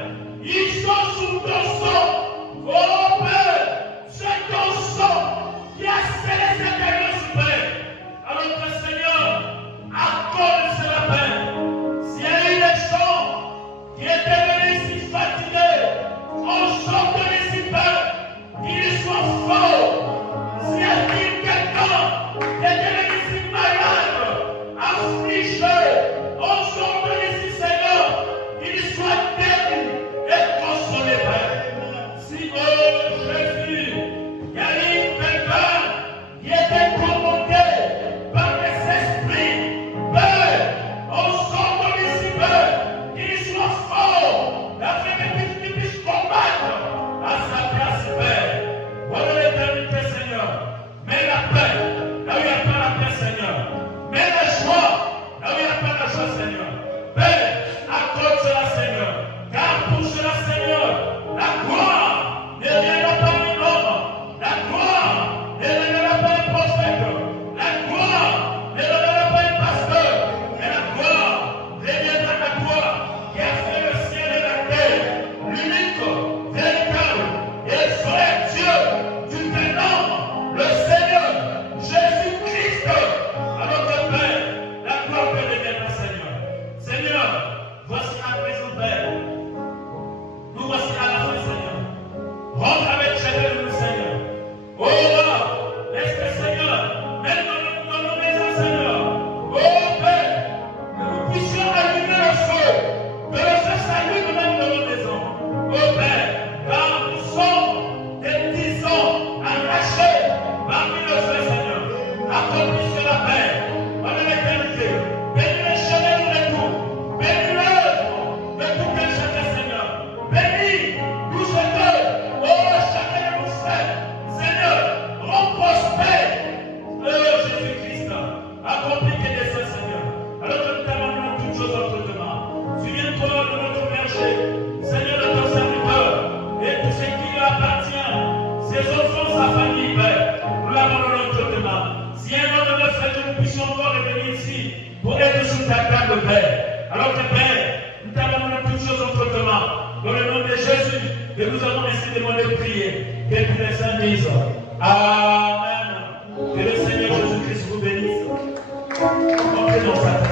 Ils sont sous ton sang. Oh Père, c'est ton sang qui a scellé cette alliance, Père. Alors que, Seigneur, accorde cela, Père. S'il y a eu des gens qui étaient venus ici fatigués, on sort de ici, Père, qu'ils soient forts. S'il y a quelqu'un qui était venu ici malade, affligé, on sort de ici, Seigneur, qu'il soit guéri et consolé, Père. Si, oh Jésus, il y a eu quelqu'un qui était tourmenté par les esprits, Père, on sort de ici, Père, qu'il soit fort, afin que tu puisses combattre à sa place, Père. Voilà l'éternité, Seigneur. Mets la paix, là où il n'y a pas la paix, Seigneur. Mets la joie, là où il n'y a pas la joie, Seigneur. Père, accorde cela, Seigneur. Car pour cela, Seigneur, la gloire ne viendra pas d'un homme. La gloire ne viendra pas d'un prophète. La gloire ne viendra pas d'un pasteur. Mais la gloire reviendra à toi qui a fait le ciel et la terre. L'unique, véritable et vrai Dieu. Tu te nommes le Seigneur Jésus-Christ. Alors que Père, la gloire te reviendra, Seigneur. Seigneur, voici à présent, Père. Nous voici à la fin, Seigneur. Rentre avec chacun de nous, Seigneur. Oh là, laisse le Seigneur, même dans nos maisons, Seigneur. Oh Père, que nous puissions allumer le feu, que le feu s'allume même dans nos maisons. Oh Père, car nous sommes des tisons arrachés parmi le feu, Seigneur. Accomplis cela, Père, pendant l'éternité. Bénis les chemins où les tours. Bénis l'œuvre de tout un chacun, Seigneur. Bénis tout ce que, oh, chacun de nous fait. Seigneur, rends prospère. Jésus-Christ, accomplis tes desseins, Seigneur. Alors que nous t'abandonnons toutes choses entre tes mains. Souviens-toi de notre berger, Seigneur, de ton serviteur, et tout ce qui lui appartient, ses enfants, sa famille, Père. Nous l'abandonnons entre tes mains. Si un homme de fait que nous puissions encore revenir ici pour être sous ta table, Père. Alors que Père, nous t'abandonnons toutes choses entre tes mains. Dans le nom de Jésus, que nous avons ainsi demandé de prier. Que tous les saints disent Amen. Que le Seigneur Jésus-Christ vous bénisse. Entrez dans sa